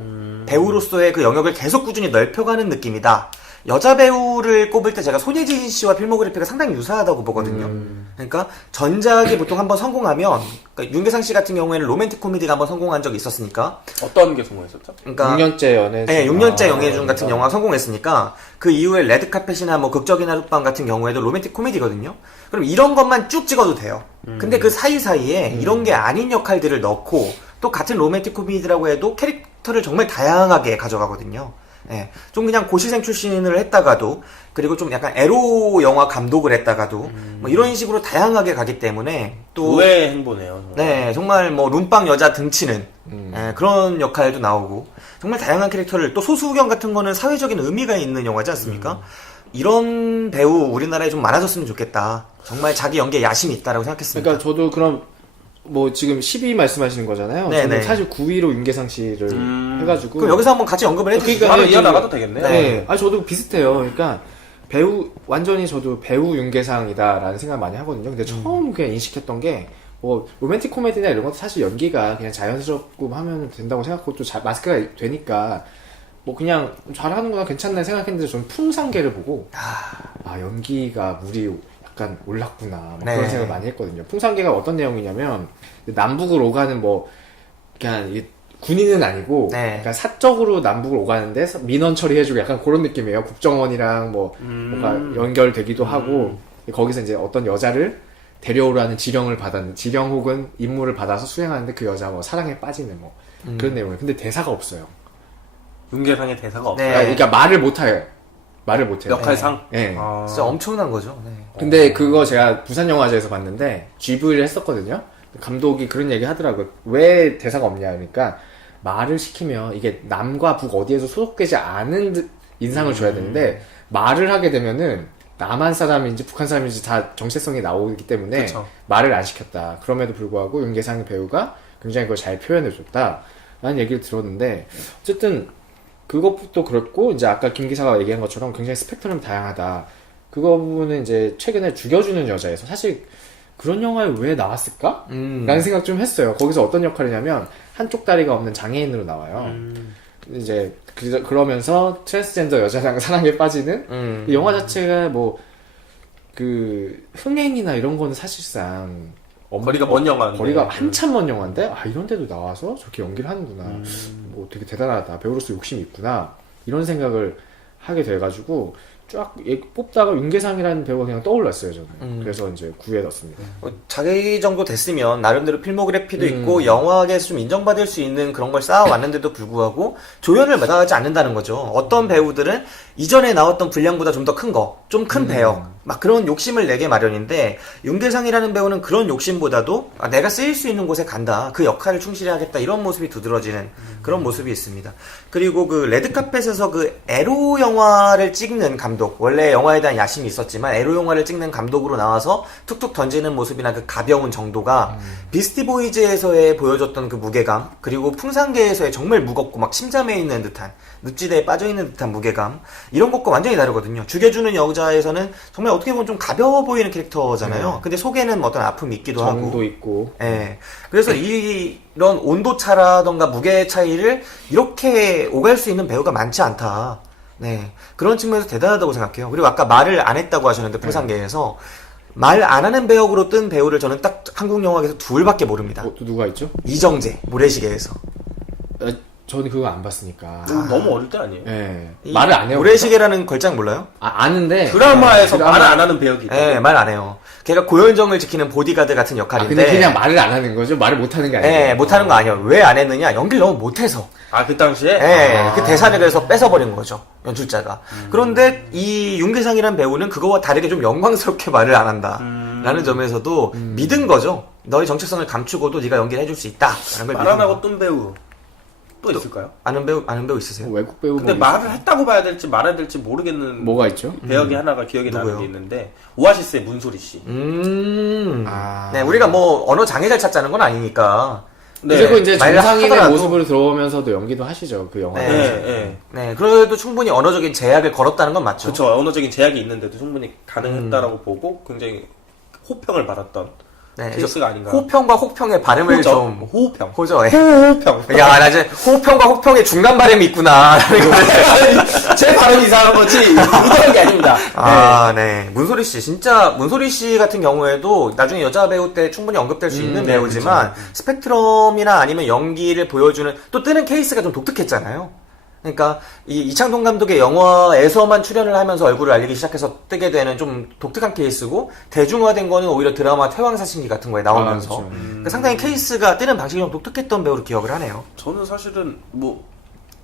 배우로서의 그 영역을 계속 꾸준히 넓혀가는 느낌이다. 여자 배우를 꼽을 때 제가 손예진 씨와 필모그래피가 상당히 유사하다고 보거든요. 그러니까 전작이 보통 한번 성공하면, 그러니까 윤계상 씨 같은 경우에는 로맨틱 코미디가 한번 성공한 적이 있었으니까. 어떤 게 성공했었죠? 그러니까 6년째 연애. 네, 6년째 영예준 같은 영화가 성공했으니까 그 이후에 레드카펫이나 뭐 극적인 하룻밤 같은 경우에도 로맨틱 코미디거든요. 그럼 이런 것만 쭉 찍어도 돼요. 근데 그 사이사이에 이런 게 아닌 역할들을 넣고 또 같은 로맨틱 코미디라고 해도 캐릭터를 정말 다양하게 가져가거든요. 예, 좀 그냥 고시생 출신을 했다가도 그리고 좀 약간 에로 영화 감독을 했다가도 뭐 이런 식으로 다양하게 가기 때문에 또 의외의 행보네요. 정말. 네, 정말 뭐 룸빵 여자 등치는 예, 그런 역할도 나오고 정말 다양한 캐릭터를 또 소수경 같은 거는 사회적인 의미가 있는 영화지 않습니까? 이런 배우 우리나라에 좀 많아졌으면 좋겠다. 정말 자기 연기에 야심이 있다라고 생각했습니다. 그러니까 저도 그럼 뭐 지금 10위 말씀하시는 거잖아요. 네네. 저는 사실 9위로 윤계상 씨를 해가지고. 그럼 여기서 한번 같이 언급을 해주시죠. 그러니까 바로 이어나가도 되겠네요. 네. 아니 저도 비슷해요. 그러니까 배우 완전히 저도 배우 윤계상이다라는 생각 많이 하거든요. 근데 처음 그냥 인식했던 게 뭐 로맨틱 코미디나 이런 것도 사실 연기가 그냥 자연스럽고 하면 된다고 생각하고 또 마스크가 되니까 뭐 그냥 잘하는구나 괜찮네 생각했는데 저는 풍산계를 보고 아 연기가 물이 약간 올랐구나 뭐 네. 그런 생각을 많이 했거든요. 풍산계가 어떤 내용이냐면 남북으로 오가는 뭐 그냥 이 군인은 아니고 네. 그러니까 사적으로 남북을 오가는데 민원 처리해주고 약간 그런 느낌이에요. 국정원이랑 뭐 뭔가 연결되기도 하고 거기서 이제 어떤 여자를 데려오라는 지령 혹은 임무를 받아서 수행하는데 그 여자가 뭐 사랑에 빠지는 뭐 그런 내용이에요. 근데 대사가 없어요. 윤계상의 대사가 없어요. 네. 그러니까 말을 못해요. 말을 못해요. 역할상? 네. 아. 진짜 엄청난 거죠. 네. 근데 그거 제가 부산영화제에서 봤는데 GV를 했었거든요. 감독이 그런 얘기 하더라고요. 왜 대사가 없냐 그러니까 말을 시키면 이게 남과 북 어디에서 소속되지 않은 인상을 줘야 되는데 말을 하게 되면은 남한 사람인지 북한 사람인지 다 정체성이 나오기 때문에 그쵸. 말을 안 시켰다. 그럼에도 불구하고 윤계상 배우가 굉장히 그걸 잘 표현해줬다. 라는 얘기를 들었는데 어쨌든 그것도 그렇고 이제 아까 김 기사가 얘기한 것처럼 굉장히 스펙트럼이 다양하다. 그거 부분은 이제 최근에 죽여주는 여자에서 사실 그런 영화에 왜 나왔을까? 라는 생각 좀 했어요. 거기서 어떤 역할이냐면 한쪽 다리가 없는 장애인으로 나와요. 이제 그러면서 트랜스젠더 여자랑 사랑에 빠지는 이 영화 자체가 뭐 그 흥행이나 이런 거는 사실상 거리가 먼 영화인데. 거리가 한참 먼 영화인데 아 이런 데도 나와서 저렇게 연기를 하는구나. 뭐 되게 대단하다. 배우로서 욕심이 있구나. 이런 생각을 하게 돼가지고 쫙 뽑다가 윤계상이라는 배우가 그냥 떠올랐어요 저는. 그래서 이제 9위에 넣었습니다. 자기 정도 됐으면 나름대로 필모그래피도 있고 영화계에서 좀 인정받을 수 있는 그런 걸 쌓아왔는데도 불구하고 조연을 마다하지 않는다는 거죠. 어떤 배우들은 이전에 나왔던 분량보다 좀 더 큰 거, 좀 큰 배역 막 그런 욕심을 내게 마련인데 윤계상이라는 배우는 그런 욕심보다도 아, 내가 쓰일 수 있는 곳에 간다. 그 역할을 충실히 하겠다. 이런 모습이 두드러지는 그런 모습이 있습니다. 그리고 그 레드카펫에서 그 에로 영화를 찍는 감독, 원래 영화에 대한 야심이 있었지만 에로 영화를 찍는 감독으로 나와서 툭툭 던지는 모습이나 그 가벼운 정도가 비스티 보이즈에서의 보여줬던 그 무게감, 그리고 풍산계에서의 정말 무겁고 막 침잠해 있는 듯한 늪지대에 빠져있는 듯한 무게감, 이런 것과 완전히 다르거든요. 죽여주는 여자에서는 정말 어떻게 보면 좀 가벼워 보이는 캐릭터잖아요. 근데 속에는 어떤 아픔이 있기도 하고 정도 있고. 예. 그래서 이런 온도 차라던가 무게 차이를 이렇게 오갈 수 있는 배우가 많지 않다. 네. 그런 측면에서 대단하다고 생각해요. 그리고 아까 말을 안 했다고 하셨는데, 풍산계에서. 말 안 하는 배역으로 뜬 배우를 저는 딱 한국 영화계에서 둘밖에 모릅니다. 또 누가 있죠? 이정재, 모래시계에서. 저는 그거 안 봤으니까. 너무 어릴 때 아니에요? 예. 이 말을 안 해요. 모래시계라는 걸작 몰라요? 아는데. 드라마에서 드라마- 말을 안 하는 배역이 있다. 예, 말 안 해요. 걔가 고현정을 지키는 보디가드 같은 역할인데. 근데 그냥 말을 안 하는 거죠? 말을 못 하는 게 아니에요. 예, 못하는 거 아니에요. 왜 안 했느냐? 연기를 너무 못해서. 아, 그 당시에? 예, 그 대사를 그래서 뺏어버린 거죠. 연출자가. 그런데 이 윤계상이라는 배우는 그거와 다르게 좀 영광스럽게 말을 안 한다. 라는 점에서도 믿은 거죠. 너의 정체성을 감추고도 네가 연기를 해줄 수 있다. 라는 걸 말 안 믿은 하고 뜬 배우. 또 있을까요? 아는 배우 있으세요? 외국 배우 근데 뭐 말을 했다고 봐야 될지 말아야 될지 모르겠는 뭐가 있죠? 배역이 하나가 기억이 나는 누구요? 게 있는데, 오아시스의 문소리 씨. 아. 네, 우리가 뭐 언어 장애를 찾자는 건 아니니까. 네. 그리고 이제 말을 정상인의 하더라도- 모습으로 들어오면서도 연기도 하시죠 그 영화에. 네, 네. 네, 그래도 충분히 언어적인 제약을 걸었다는 건 맞죠. 그쵸. 언어적인 제약이 있는데도 충분히 가능했다라고 보고 굉장히 호평을 받았던 네, 케이스가 아닌가. 호평과 혹평의 발음을 호죠. 좀 호평. 호죠. 예. 호평. 야, 나 이제 호평과 혹평의 중간 발음이 있구나. 제 발음이 이상한 거지 의도한 게 아닙니다. 아, 네. 문소리 씨, 진짜 문소리 씨 같은 경우에도 나중에 여자 배우 때 충분히 언급될 수 있는 네, 배우지만 스펙트럼이나 아니면 연기를 보여주는 또 뜨는 케이스가 좀 독특했잖아요. 그러니까 이 이창동 감독의 영화에서만 출연을 하면서 얼굴을 알리기 시작해서 뜨게 되는 좀 독특한 케이스고 대중화된 거는 오히려 드라마 태왕사신기 같은 거에 나오면서 그렇죠. 그러니까 상당히 케이스가 뜨는 방식이 좀 독특했던 배우로 기억을 하네요. 저는 사실은 뭐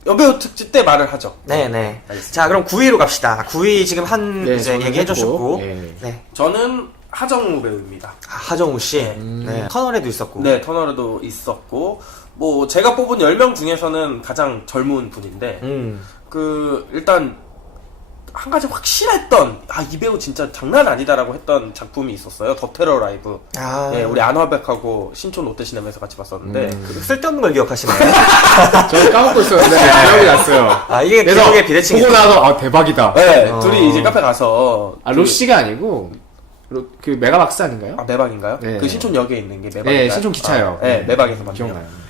여배우 특집 때 말을 하죠. 네네. 알겠습니다. 자, 그럼 9위로 갑시다. 9위 지금 한 네, 이제 저는 얘기해 주셨고 했고, 네. 저는 하정우 배우입니다. 하정우 씨. 네. 터널에도 있었고. 네, 터널에도 있었고, 뭐, 제가 뽑은 10명 중에서는 가장 젊은 분인데, 일단, 한 가지 확실했던, 이 배우 진짜 장난 아니다라고 했던 작품이 있었어요. 더 테러 라이브. 아. 네, 우리 안화백하고 신촌 롯데시네마에서 같이 봤었는데, 쓸데없는 걸 기억하시네요. 저는 까먹고 있었는데 기억이 났어요. 아, 이게 그래서 기억의 비대칭이 보고 나서 아 대박이다. 네, 둘이 이제 카페 가서, 아 로시가 아니고 그 메가박스 아닌가요? 매박인가요? 네. 그 신촌역에 있는 게 매박인가요? 네, 신촌 기차요. 네, 매박에서 봤네요. 기억나요.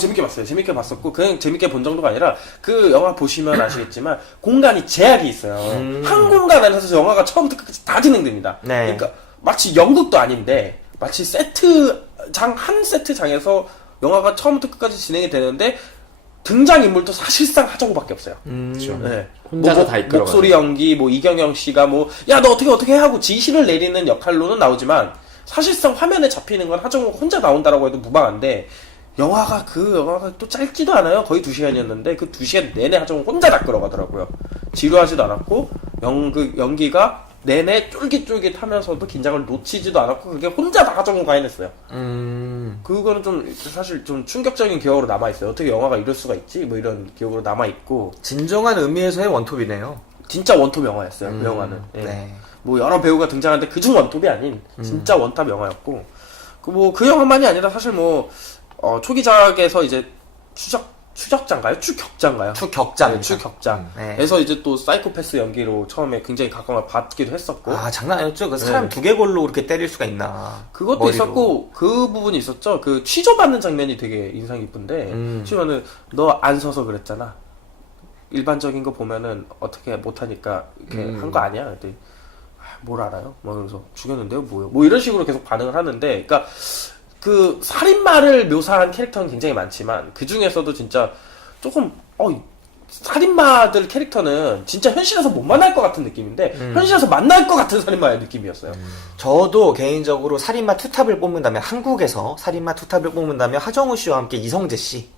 재밌게 봤어요. 재밌게 봤었고, 그냥 재밌게 본 정도가 아니라, 그 영화 보시면 아시겠지만, 공간이 제약이 있어요. 한 공간 안에서 영화가 처음부터 끝까지 다 진행됩니다. 네. 그러니까, 마치 연극도 아닌데, 마치 한 세트장에서 영화가 처음부터 끝까지 진행이 되는데, 등장인물도 사실상 하정우밖에 없어요. 그렇죠. 네. 혼자서 다 이끌어가요. 목소리 연기, 뭐, 이경영 씨가 뭐, 야, 너 어떻게 해? 하고 지시를 내리는 역할로는 나오지만, 사실상 화면에 잡히는 건 하정우가 혼자 나온다라고 해도 무방한데, 영화가 또 짧지도 않아요. 거의 2시간이었는데, 그 2시간 내내 하정우 혼자 다 끌어가더라고요. 지루하지도 않았고, 연기가 내내 쫄깃쫄깃하면서도 긴장을 놓치지도 않았고, 그게 혼자 다 하정우가 해냈어요. 그거는 좀, 사실 좀 충격적인 기억으로 남아있어요. 어떻게 영화가 이럴 수가 있지? 뭐 이런 기억으로 남아있고, 진정한 의미에서의 원톱이네요. 진짜 원톱 영화였어요. 그 영화는. 예. 네. 뭐 여러 배우가 등장하는데 그중 원톱이 아닌 진짜 원탑 영화였고 그 영화만이 아니라 사실 뭐 초기작에서 이제 추적자인가요? 추격자인가요? 추격장. 네, 추격장. 네. 에서 이제 또 사이코패스 연기로 처음에 굉장히 각광을 받기도 했었고 아, 장난 아니었죠? 그 사람 두개골로 그렇게 때릴 수가 있나. 그것도 머리로. 있었고 그 부분이 있었죠. 그 취조받는 장면이 되게 인상 깊은데 취조는 너 안 서서 그랬잖아. 일반적인 거 보면은 어떻게 못하니까 이렇게 한 거 아니야? 그랬더니 뭘 알아요? 뭐 그래서 죽였는데요, 뭐요? 뭐 이런 식으로 계속 반응을 하는데, 그러니까 그 살인마를 묘사한 캐릭터는 굉장히 많지만 그 중에서도 진짜 조금 살인마들 캐릭터는 진짜 현실에서 못 만날 것 같은 느낌인데 현실에서 만날 것 같은 살인마의 느낌이었어요. 저도 개인적으로 살인마 투탑을 뽑는다면, 한국에서 살인마 투탑을 뽑는다면 하정우 씨와 함께 이성재 씨.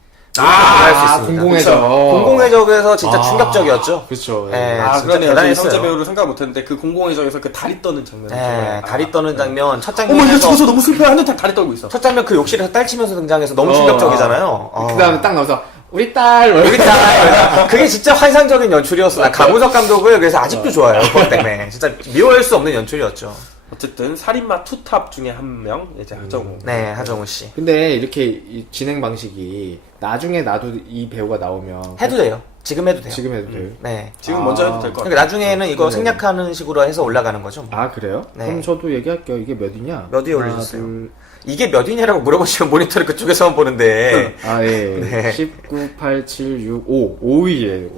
공공의 그쵸. 적. 공공의 적에서 진짜 충격적이었죠. 그렇죠. 네, 진짜 그러네요. 대단했어요. 이성재 배우를 생각 못했는데 그 공공의 적에서 그 다리 떠는 장면. 네, 다리 떠는 장면, 첫 어머, 이거 장면에서, 죽어서 너무 슬퍼요. 한대 다리 떨고 있어. 첫 장면 그 욕실에서 딸치면서 등장해서 너무 충격적이잖아요. 그 다음에 딱 나와서 우리 딸 뭐 여기 딱 그게 진짜 환상적인 연출이었어. 나 강우석 감독을 그래서 아직도 좋아해요. 그것 때문에 진짜 미워할 수 없는 연출이었죠. 어쨌든 살인마 투탑 중에 한 명 이제 하정우. 네, 하정우 씨 근데 이렇게 이 진행 방식이 나중에 나도 이 배우가 나오면 해도 돼요. 지금 해도 돼요. 지금 해도 돼요? 네. 지금 먼저 해도 될 것 같아요. 그러니까 나중에는 이거 네. 생략하는 식으로 해서 올라가는 거죠. 뭐. 아 그래요? 네. 그럼 저도 얘기할게요. 이게 몇 위냐? 몇 위에 하나, 올려주세요? 둘, 이게 몇 위냐라고 물어보시면 모니터를 그쪽에서만 보는데. 아 예. 네. 19, 8, 7, 6, 5. 5위에요.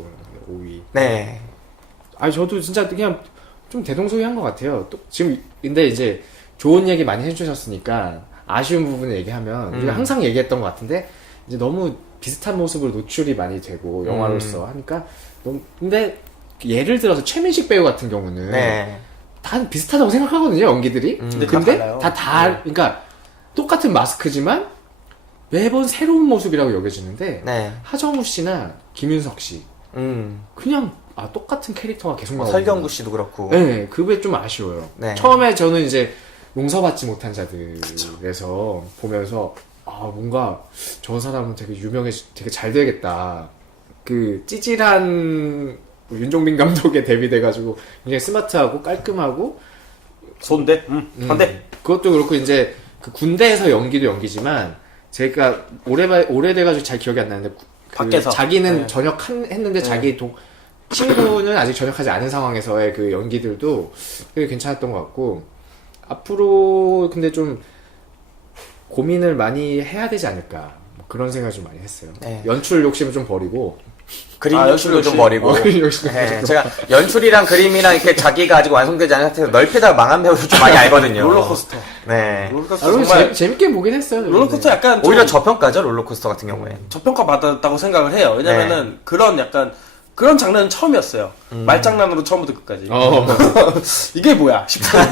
5위. 네. 아니 저도 진짜 그냥 좀 대동소이한 것 같아요. 또 지금 근데 이제 좋은 얘기 많이 해주셨으니까 아쉬운 부분을 얘기하면 우리가 항상 얘기했던 것 같은데 이제 너무 비슷한 모습으로 노출이 많이 되고 영화로서 하니까 너무 근데 예를 들어서 최민식 배우 같은 경우는 네. 다 비슷하다고 생각하거든요 연기들이. 근데 근데 다 달라요. 그러니까 똑같은 마스크지만 매번 새로운 모습이라고 여겨지는데 네. 하정우 씨나 김윤석 씨 그냥 똑같은 캐릭터가 계속 나오고 설경구 씨도 그렇고. 네, 그게 좀 아쉬워요. 네. 처음에 저는 이제 용서받지 못한 자들에서 보면서 뭔가 저 사람은 되게 되게 잘 되겠다. 그 찌질한 윤종빈 감독에 대비돼가지고 굉장히 스마트하고 깔끔하고 손대? 한대. 그것도 그렇고 이제 그 군대에서 연기도 연기지만 제가 오래돼가지고 잘 기억이 안 나는데 밖에서. 자기는 네. 전역했는데 자기 친구는 아직 전역하지 않은 상황에서의 그 연기들도 되게 괜찮았던 것 같고 앞으로 근데 좀 고민을 많이 해야 되지 않을까 뭐 그런 생각을 좀 많이 했어요. 네. 연출 욕심을 좀 버리고 그림 아, 연출도 좀 역시. 버리고. 그림 욕심을 네, 제가 연출이랑 그림이랑 이렇게 자기가 아직 완성되지 않은 상태에서 넓히다가 망한 배우를 좀 많이 알거든요. 롤러코스터. 네. 롤러코스터 아, 정말 재밌게 보긴 했어요. 롤러코스터 약간 좀 오히려 저평가죠, 롤러코스터 같은 경우에. 저평가 받았다고 생각을 해요. 왜냐면은 그런 약간 그런 장르는 처음이었어요. 말장난으로 처음부터 끝까지. 이게 뭐야 싶어요.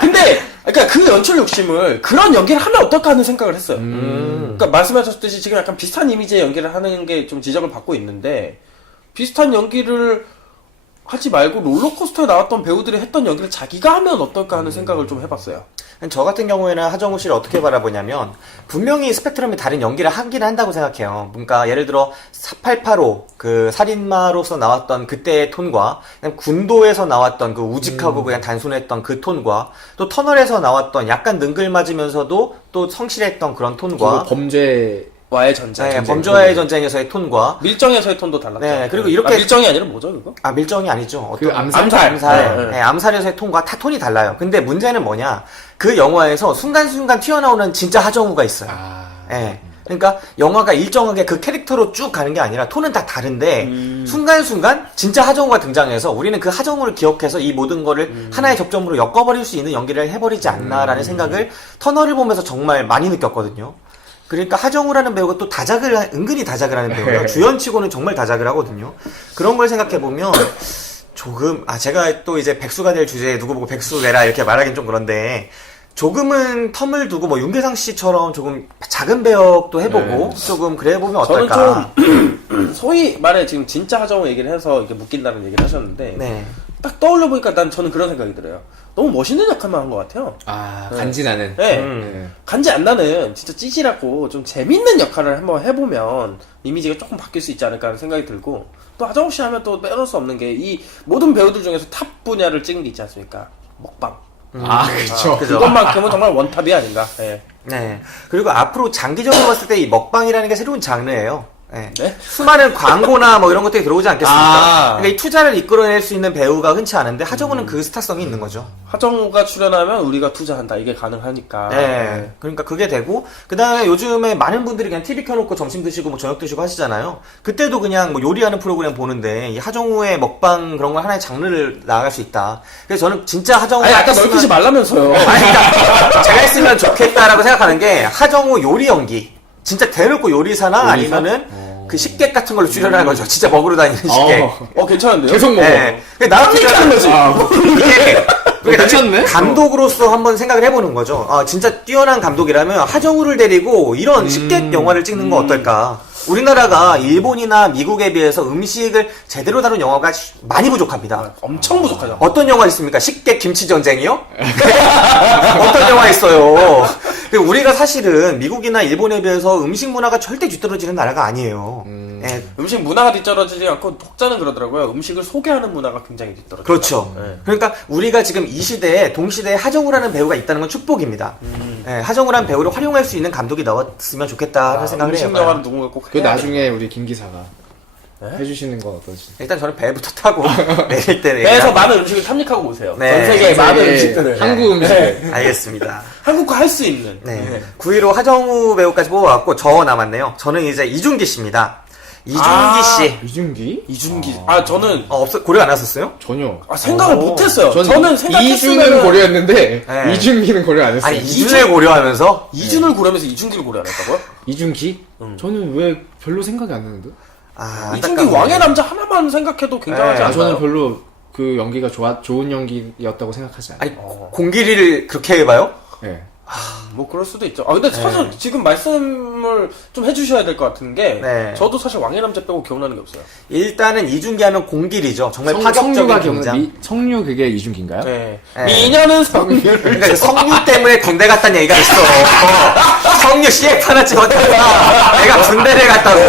근데 그러니까 그 연출 욕심을 그런 연기를 하면 어떨까 하는 생각을 했어요. 그러니까 말씀하셨듯이 지금 약간 비슷한 이미지의 연기를 하는 게 좀 지적을 받고 있는데 비슷한 연기를 하지 말고 롤러코스터에 나왔던 배우들이 했던 연기를 자기가 하면 어떨까 하는 생각을 좀 해봤어요. 저 같은 경우에는 하정우 씨를 어떻게 바라보냐면 분명히 스펙트럼이 다른 연기를 하긴 한다고 생각해요. 그러니까 예를 들어 4885 그 살인마로서 나왔던 그때의 톤과 그냥 군도에서 나왔던 그 우직하고 그냥 단순했던 그 톤과 또 터널에서 나왔던 약간 능글맞으면서도 또 성실했던 그런 톤과 범죄 와의 전쟁. 네, 범죄와의 전쟁에서의 톤과 밀정에서의 톤도 달랐죠. 네, 그리고 이렇게- 밀정이 아니라 뭐죠 그거? 아 밀정이 아니죠. 그 암살? 암살. 네, 네. 네, 암살에서의 톤과 다 톤이 달라요. 근데 문제는 뭐냐? 그 영화에서 순간순간 튀어나오는 진짜 하정우가 있어요. 예. 그러니까 영화가 일정하게 그 캐릭터로 쭉 가는 게 아니라 톤은 다 다른데 순간순간 진짜 하정우가 등장해서 우리는 그 하정우를 기억해서 이 모든 거를 하나의 접점으로 엮어버릴 수 있는 연기를 해버리지 않나라는 생각을 터널을 보면서 정말 많이 느꼈거든요. 그러니까 하정우라는 배우가 또 은근히 다작을 하는 배우예요. 주연치고는 정말 다작을 하거든요. 그런 걸 생각해보면 조금 제가 또 이제 백수가 될 주제에 누구 보고 백수 내라 이렇게 말하긴 좀 그런데 조금은 텀을 두고 뭐 윤계상 씨처럼 조금 작은 배역도 해보고 조금 그래 보면 저는 어떨까. 좀 소위 말해 지금 진짜 하정우 얘기를 해서 이게 묶인다는 얘기를 하셨는데 네. 딱 떠올려 보니까 저는 그런 생각이 들어요. 너무 멋있는 역할만 한 것 같아요. 간지나는. 네. 네. 간지 안 나는 진짜 찌질하고 좀 재밌는 역할을 한번 해보면 이미지가 조금 바뀔 수 있지 않을까 하는 생각이 들고 또 하정우 씨 하면 또 빼놓을 수 없는 게 이 모든 배우들 중에서 탑 분야를 찍은 게 있지 않습니까? 먹방. 그렇죠. 그죠. 그것만큼은 정말 원탑이 아닌가. 네. 네. 그리고 앞으로 장기적으로 봤을 때 이 먹방이라는 게 새로운 장르예요. 네. 네? 수많은 광고나 뭐 이런 것들이 들어오지 않겠습니까? 아. 그러니까 이 투자를 이끌어낼 수 있는 배우가 흔치 않은데 하정우는 그 스타성이 있는 거죠. 하정우가 출연하면 우리가 투자한다. 이게 가능하니까. 네. 그러니까 그게 되고, 그 다음에 요즘에 많은 분들이 그냥 TV 켜놓고 점심 드시고 뭐 저녁 드시고 하시잖아요. 그때도 그냥 뭐 요리하는 프로그램 보는데, 이 하정우의 먹방 그런 걸 하나의 장르를 나아갈 수 있다. 그래서 저는 진짜 하정우가. 아니 아까 넓히지 말라면서요. 아니, 그러니까 제가 했으면 좋겠다라고 생각하는 게, 하정우 요리 연기. 진짜 대놓고 요리사나 요리사? 아니면은 그 식객 같은 걸로 출연하는 거죠. 진짜 먹으러 다니는 식객. 괜찮은데요? 계속 먹어. 네. 나 하는 거지. 이게 괜찮네? 감독으로서 한번 생각을 해보는 거죠. 진짜 뛰어난 감독이라면 하정우를 데리고 이런 식객 영화를 찍는 거 어떨까? 우리나라가 일본이나 미국에 비해서 음식을 제대로 다룬 영화가 많이 부족합니다. 엄청 부족하죠. 어떤 영화 있습니까? 식객 김치 전쟁이요? 어떤 영화 있어요? 우리가 사실은 미국이나 일본에 비해서 음식 문화가 절대 뒤떨어지는 나라가 아니에요. 예, 음식 문화가 뒤떨어지지 않고 독자는 그러더라고요. 음식을 소개하는 문화가 굉장히 뒤떨어져. 그렇죠. 네. 그러니까 우리가 지금 이 시대에 동시대에 하정우라는 배우가 있다는 건 축복입니다. 예, 하정우라는 배우를 활용할 수 있는 감독이 나왔으면 좋겠다 하는 생각을 해요. 음식 영화는 누군가 꼭 그 해야 나중에 우리 김 기사가 해주시는 건 어떨지. 일단 저는 배부터 타고 내릴 때 배에서 많은 음식을 탐닉하고 오세요. 네. 전 세계의 전 많은 세계의 음식들을. 한국 음식. 네. 알겠습니다. 한국과 할 수 있는. 네. 9위로 하정우 배우까지 뽑아왔고 저 남았네요. 저는 이제 이준기 씨입니다. 이준기 씨. 이준기? 이준기. 저는 고려 안 하셨어요? 전혀. 생각을 못했어요. 저는 이준은 생각했으면 고려했는데 네. 이준기는 고려 안 했어요. 아니 이준을 고려하면서 이준을 고려하면서 이준기를 고려 안 했다고요? 이준기? 저는 왜 별로 생각이 안 나는데? 이준기 안타깝네. 왕의 남자 하나만 생각해도 굉장하지 네. 않나요? 저는 별로 그 연기가 좋은 연기였다고 생각하지 않아요. 아니 공길이를 그렇게 해봐요? 네. 뭐 그럴 수도 있죠. 근데 사실 지금 말씀을 좀 해주셔야 될 것 같은 게 네. 저도 사실 왕의 남자 빼고 기억나는 게 없어요. 일단은 이준기 하면 공길이죠. 정말 성류가 파격적인 기억나. 등장. 성류 그게 이준기인가요? 네. 네. 미녀는 성류를 그러니까 그 성류 때문에 군대 갔다는 얘기가 있어. 성류 CF 하나 찍었다가 내가 군대를 갔다고.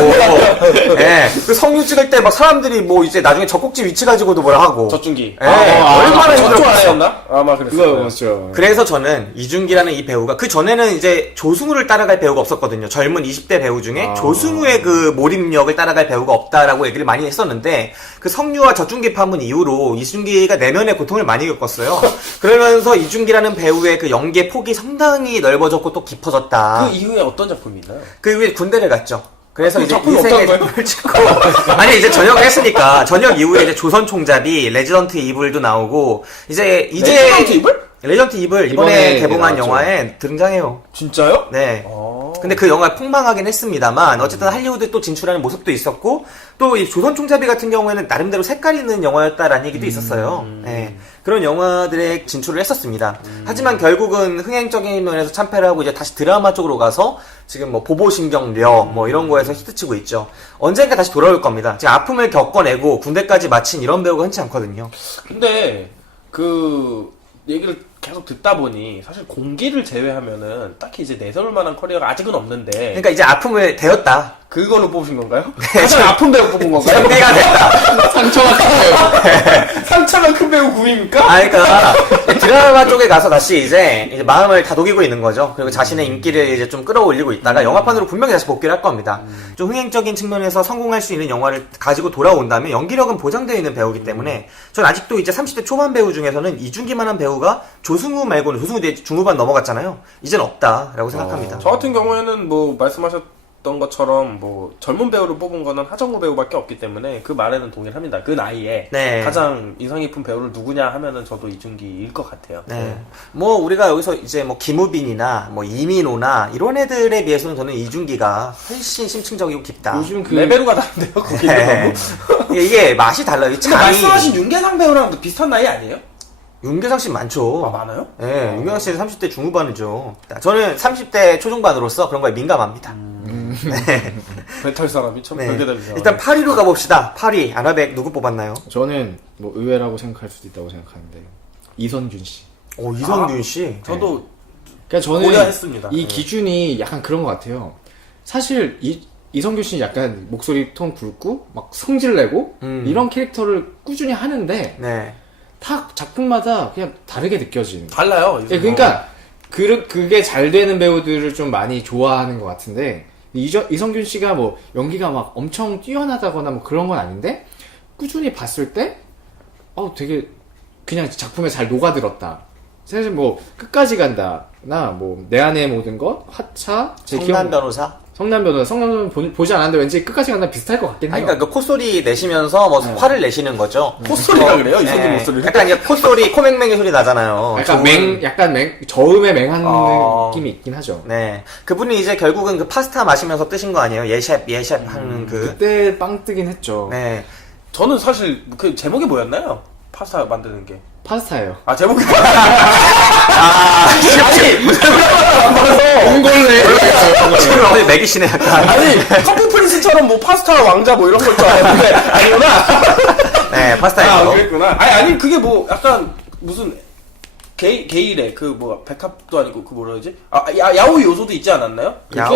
예. 그 성류 찍을 때 막 사람들이 뭐 이제 나중에 젖꼭지 위치 가지고도 뭐라 하고. 저준기. 예. 얼마나 저쪽 힘들었어. 아니었나? 아마 그랬어요. 그거 맞죠. 그래서 저는 이준기라는 이 배우가 그 전에는 이제 조승우를 따라갈 배우가 없었거든요. 젊은 20대 배우 중에 조승우의 그 몰입력을 따라갈 배우가 없다라고 얘기를 많이 했었는데 그 성류와 젖중기 파문 이후로 이준기가 내면의 고통을 많이 겪었어요. 그러면서 이준기라는 배우의 그 연기의 폭이 상당히 넓어졌고 또 깊어졌다. 그 이후에 어떤 작품이 있나요? 그 이후에 군대를 갔죠. 그래서 그 이제 작품이 인생의 없다는 작품을 찍고 아니 이제 전역을 했으니까 전역 이후에 이제 조선 총잡이 레지던트 이블도 나오고 이제 레지던트 이블? 레지던트 이블 이번에 이번에 개봉한 나왔죠. 영화에 등장해요. 진짜요? 네. 어. 근데 그 영화 폭망하긴 했습니다만 어쨌든 할리우드에 또 진출하는 모습도 있었고 또 이 조선 총잡이 같은 경우에는 나름대로 색깔 있는 영화였다라는 얘기도 있었어요. 네. 그런 영화들에 진출을 했었습니다. 하지만 결국은 흥행적인 면에서 참패를 하고 이제 다시 드라마 쪽으로 가서 지금 뭐 보보신경려 뭐 이런 거에서 히트치고 있죠. 언젠가 다시 돌아올 겁니다. 지금 아픔을 겪어내고 군대까지 마친 이런 배우가 흔치 않거든요. 근데 그 얘기를 계속 듣다 보니 사실 공기를 제외하면은 딱히 이제 내세울 만한 커리어가 아직은 없는데 그러니까 이제 아픔을 대었다. 그걸로 뽑으신 건가요? 가장 아픈 배우 뽑은 건가요? 정리가 됐다. 상처가 크네요. 상처가 큰 배우 구입니까? 아, 그러니까 드라마 쪽에 가서 다시 이제 마음을 다독이고 있는 거죠. 그리고 자신의 인기를 이제 좀 끌어올리고 있다가 영화판으로 분명히 다시 복귀를 할 겁니다. 좀 흥행적인 측면에서 성공할 수 있는 영화를 가지고 돌아온다면 연기력은 보장되어 있는 배우이기 때문에 전 아직도 이제 30대 초반 배우 중에서는 이준기만한 배우가 조승우 말고는 조승우 이제 중후반 넘어갔잖아요. 이젠 없다라고 생각합니다. 저 같은 경우에는 뭐 말씀하셨던 것처럼 뭐 젊은 배우를 뽑은 거는 하정우 배우밖에 없기 때문에 그 말에는 동일합니다. 그 나이에 네. 가장 인상 깊은 배우를 누구냐 하면은 저도 이준기일 것 같아요. 네. 뭐 우리가 여기서 이제 뭐 김우빈이나 뭐 이민호나 이런 애들에 비해서는 저는 이준기가 훨씬 심층적이고 깊다. 요즘 그 레벨우가 다른데요, 거기는 네. 너무. 이게 맛이 달라요. 근데 말씀하신 윤계상 배우랑 비슷한 나이 아니에요? 윤계상 씨 많죠. 아, 많아요? 네, 윤계상 씨는 30대 중후반이죠. 저는 30대 초중반으로서 그런 거에 민감합니다. 네. 배탈 사람이 참 네. 별개다르죠. 일단 8위로 가봅시다. 8위 아나백 누구 뽑았나요? 저는 뭐 의외라고 생각할 수도 있다고 생각하는데 이선균 씨. 오, 이성균 씨. 저도 그러니까 저는 고려했습니다. 이 네. 기준이 약간 그런 것 같아요. 사실 이성균 씨는 약간 목소리 톤 굵고 막 성질 내고 이런 캐릭터를 꾸준히 하는데 네. 다 작품마다 그냥 다르게 느껴지는. 달라요. 예, 그러니까 그게 잘 되는 배우들을 좀 많이 좋아하는 것 같은데 이성균 씨가 뭐 연기가 막 엄청 뛰어나다거나 뭐 그런 건 아닌데 꾸준히 봤을 때 되게 그냥 작품에 잘 녹아들었다. 사실 뭐 끝까지 간다나 뭐 내 안의 모든 것, 하차, 성난 변호사. 성남 변호사 보지 않았는데 왠지 끝까지 간다 비슷할 것 같긴 해요. 그러니까 그 콧소리 내시면서 뭐 화를 내시는 거죠. 콧소리라 그래요? 이성균 목소리를? 약간 이제 콧소리, 코맹맹이 소리 나잖아요. 약간 저음에 맹한 어. 느낌이 있긴 하죠. 네. 그분이 이제 결국은 그 파스타 마시면서 뜨신 거 아니에요? 예셰프 하는 그. 그때 빵 뜨긴 했죠. 네. 저는 사실 그 제목이 뭐였나요? 파스타 만드는 게. 파스타예요. 아, 제목이 옹골레. 지금 어디 매기시네, 약간. 아니, 커피 프린스처럼 뭐 파스타 왕자 뭐 이런 걸 줄 알았는데 아니구나. 네, 파스타예요. 그랬구나. 아니 그게 뭐 약간 무슨 게일의 그 뭐 백합도 아니고 그 뭐라 그러지? 야후 요소도 있지 않았나요?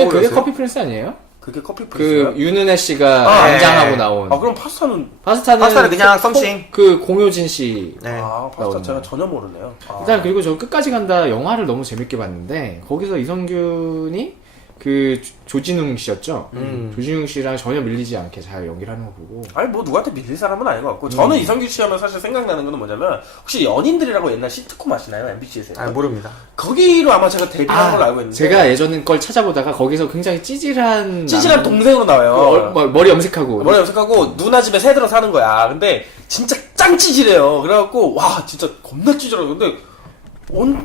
그게 커피 프린스 아니에요? 그게 커피 프린스요? 그 윤은혜 씨가 네. 연장하고 나온. 그럼 파스타는 파스타는 그냥 썸씽. 그 공효진 씨. 네. 파스타 나오네. 제가 전혀 모르네요. 일단 그리고 저 끝까지 간다 영화를 너무 재밌게 봤는데 거기서 이성균이 그 조진웅 씨였죠. 조진웅 씨랑 전혀 밀리지 않게 잘 연기를 하는 거 보고. 아니 뭐 누구한테 밀릴 사람은 아닌 것 같고 저는 이성균 씨 하면 사실 생각나는 거는 뭐냐면 혹시 연인들이라고 옛날 시트콤 아시나요? MBC에서 모릅니다. 거기로 아마 제가 데뷔한 걸로 알고 있는데 제가 예전 걸 찾아보다가 거기서 굉장히 찌질한 동생으로 나와요. 머리 염색하고 머리 염색하고 누나 집에 새들어 사는 거야. 근데 진짜 짱 찌질해요. 그래갖고 와 진짜 겁나 찌질해요. 근데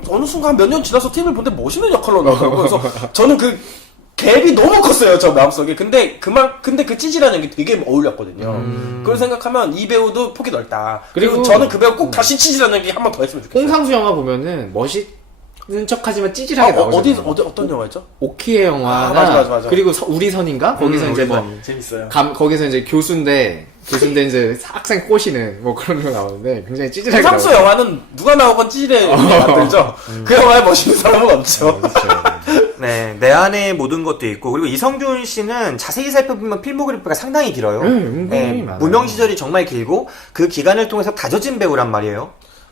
어느 순간 몇 년 지나서 TV를 보는데 멋있는 역할로 나오더라고요. 그래서 저는 그 갭이 너무 컸어요, 저 마음속에. 근데 그 찌질한 연기 되게 어울렸거든요. 그걸 생각하면 이 배우도 폭이 넓다. 그리고 저는 그 배우 꼭 다시 찌질한 연기 한 번 더 했으면 좋겠어요. 홍상수 영화 보면은 멋있는 척하지만 찌질하게 나오잖아요. 어떤 영화였죠? 오키의 영화나 맞아. 그리고 우리 선인가? 거기서 이제 뭐 재밌어요. 거기서 이제 교수인데 이제 학생 꼬시는 뭐 그런 거 나오는데 굉장히 찌질하게 홍상수 영화는 누가 나오건 찌질해 만들죠. 그 영화에 멋있는 사람은 없죠. 네, 내 안에 모든 것도 있고 그리고 이성균 씨는 자세히 살펴보면 필모그래피가 상당히 길어요. 은근히 많아요. 무명 시절이 정말 길고 그 기간을 통해서 다져진 배우란 말이에요.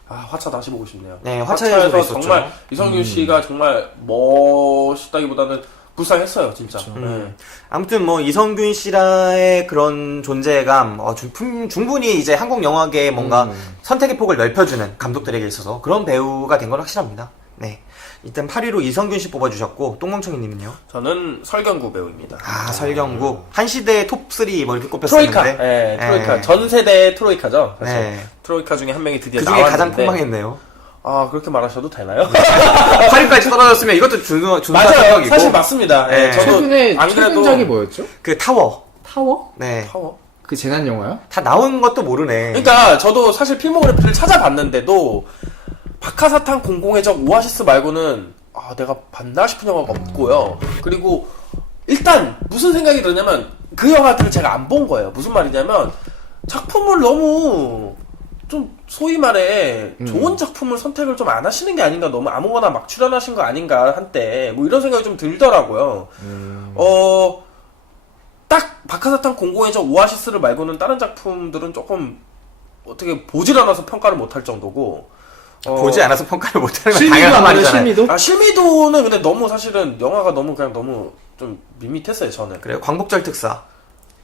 화차 다시 보고 싶네요. 네, 화차에서 있었죠. 정말 이성균 씨가 정말 멋있다기보다는 불쌍했어요, 진짜. 네. 아무튼 뭐 이성균 씨라의 그런 존재감, 충분히 이제 한국 영화계에 뭔가 선택의 폭을 넓혀주는 감독들에게 있어서 그런 배우가 된 건 확실합니다. 네. 일단 8위로 이성균 씨 뽑아주셨고, 똥멍청이님은요? 저는 설경구 배우입니다. 설경구. 한 시대의 톱3 뭐 이렇게 꼽혔었는데. 트로이카. 네, 트로이카. 전 세대의 트로이카죠. 사실. 네. 트로이카 중에 한 명이 드디어 그 중에 나왔는데. 가장 폭망했네요. 그렇게 말하셔도 되나요? 8위까지 떨어졌으면 이것도 준사 맞아요. 성격이고. 사실 맞습니다. 네. 저도 최근에 안 그래도 최근작이 뭐였죠? 그 타워. 타워? 네. 타워. 그 재난 영화요? 다 나온 것도 모르네. 그러니까 저도 사실 필모그래피를 찾아봤는데도 박하사탕 공공의 적 오아시스 말고는 내가 봤나 싶은 영화가 없고요. 그리고 일단 무슨 생각이 드냐면 그 영화들을 제가 안 본 거예요. 무슨 말이냐면 작품을 너무 좀 소위 말해 좋은 작품을 선택을 좀 안 하시는 게 아닌가, 너무 아무거나 막 출연하신 거 아닌가 한때 뭐 이런 생각이 좀 들더라고요. 딱 박하사탕 공공의 적 오아시스를 말고는 다른 작품들은 조금 어떻게 보질 않아서 평가를 못할 정도고, 보지 않아서 평가를 못하는 건 실미도 당연한 안 보는 말이잖아요. 실미도? 실미도는 근데 너무 사실은 영화가 너무 좀 밋밋했어요, 저는. 그래요. 광복절 특사.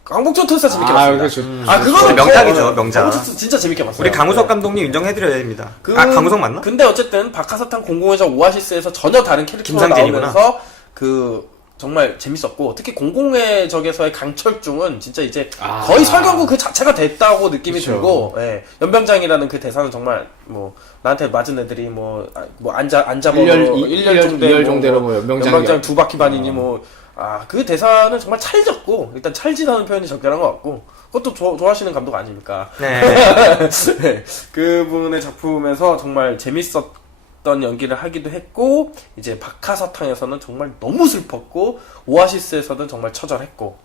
광복절 특사 재밌게 아, 봤습니다. 그렇죠. 그거는 명작이죠, 명작. 광복절 특사 진짜 재밌게 봤어요. 우리 강우석 네. 감독님 인정해드려야 됩니다. 강우석 맞나? 근데 어쨌든 박하사탕 공공의 적 오아시스에서 전혀 다른 캐릭터가 김상진이구나. 나오면서 정말 재밌었고, 특히 공공의 적에서의 강철중은 진짜 이제 거의 설경구 그 자체가 됐다고 느낌이 그쵸. 들고, 연병장이라는 그 대사는 정말 나한테 맞은 애들이 안 잡아도 1열 정대로 뭐 연병장 두 바퀴 반이니 그 대사는 정말 찰졌고, 일단 찰지다는 표현이 적절한 것 같고, 그것도 좋아하시는 감독 아닙니까? 네. 네. 그분의 작품에서 정말 재밌었던 연기를 하기도 했고, 이제 박하사탕에서는 정말 너무 슬펐고, 오아시스에서는 정말 처절했고,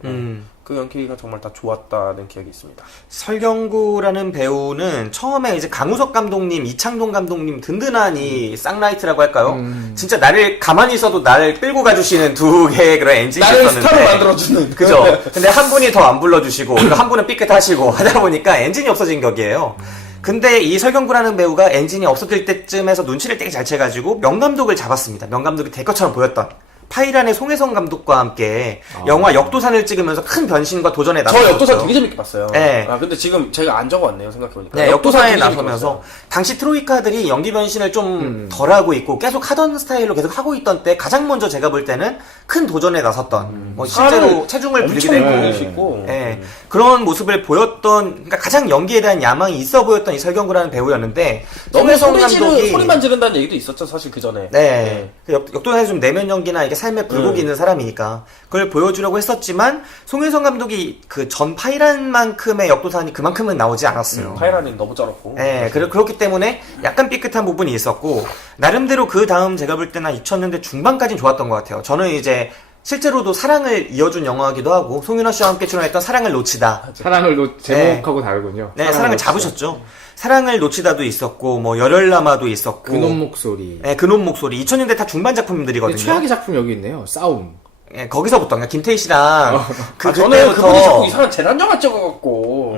그 연기가 정말 다 좋았다는 기억이 있습니다. 설경구라는 배우는 처음에 이제 강우석 감독님, 이창동 감독님 든든한 이 쌍라이트라고 할까요? 진짜 나를 가만히 있어도 나를 끌고 가주시는 두 개의 그런 엔진이 나를 있었는데. 스타로 만들어주는. 그죠? 근데 한 분이 더 안 불러주시고, 그리고 한 분은 삐끗하시고 하다 보니까 엔진이 없어진 격이에요. 근데 이 설경구라는 배우가 엔진이 없어질 때쯤에서 눈치를 되게 잘 채가지고 명감독을 잡았습니다. 명감독이 될 것처럼 보였던. 파이란의 송혜성 감독과 함께 영화 역도산을 찍으면서 큰 변신과 도전에 저 나섰어요. 역도산 되게 재밌게 봤어요. 네. 근데 지금 제가 안 적어왔네요, 생각해보니까. 네, 역도산에 되게 재밌게 나서면서 봤어요. 당시 트로이카들이 연기 변신을 좀 덜하고 있고 계속 하던 스타일로 계속 하고 있던 때 가장 먼저 제가 볼 때는 큰 도전에 나섰던 실제로 체중을 불리기도 엄청 했고 올리시고. 네, 그런 모습을 보였던, 그러니까 가장 연기에 대한 야망이 있어 보였던 이 설경구라는 배우였는데 너무 송혜성 감독이 소리만 지른다는 얘기도 있었죠, 사실 그 전에. 네. 그 역도산에서 좀 내면 연기나 이게 삶에 굴곡이 있는 사람이니까 그걸 보여주려고 했었지만 송혜성 감독이 그 전 파이란만큼의 역도산이 그만큼은 나오지 않았어요. 파이란이 너무 쩔었고. 네, 그렇기 때문에 약간 삐끗한 부분이 있었고, 나름대로 그 다음 제가 볼 때는 2000년대 중반까지는 좋았던 것 같아요. 저는 이제 실제로도 사랑을 이어준 영화이기도 하고, 송윤아 씨와 함께 출연했던 사랑을 놓치다. 사랑을 제목하고 다르군요. 네, 사랑을 잡으셨죠. 사랑을 놓치다도 있었고, 뭐 열혈남아도 있었고, 그놈 목소리. 네, 그놈 목소리. 2000년대 다 중반 작품들이거든요. 최악의 작품 여기 있네요. 싸움. 예, 거기서부터, 그러니까 김태희 씨랑 저는 그분이 자꾸 이상한 재난 영화 찍어갖고.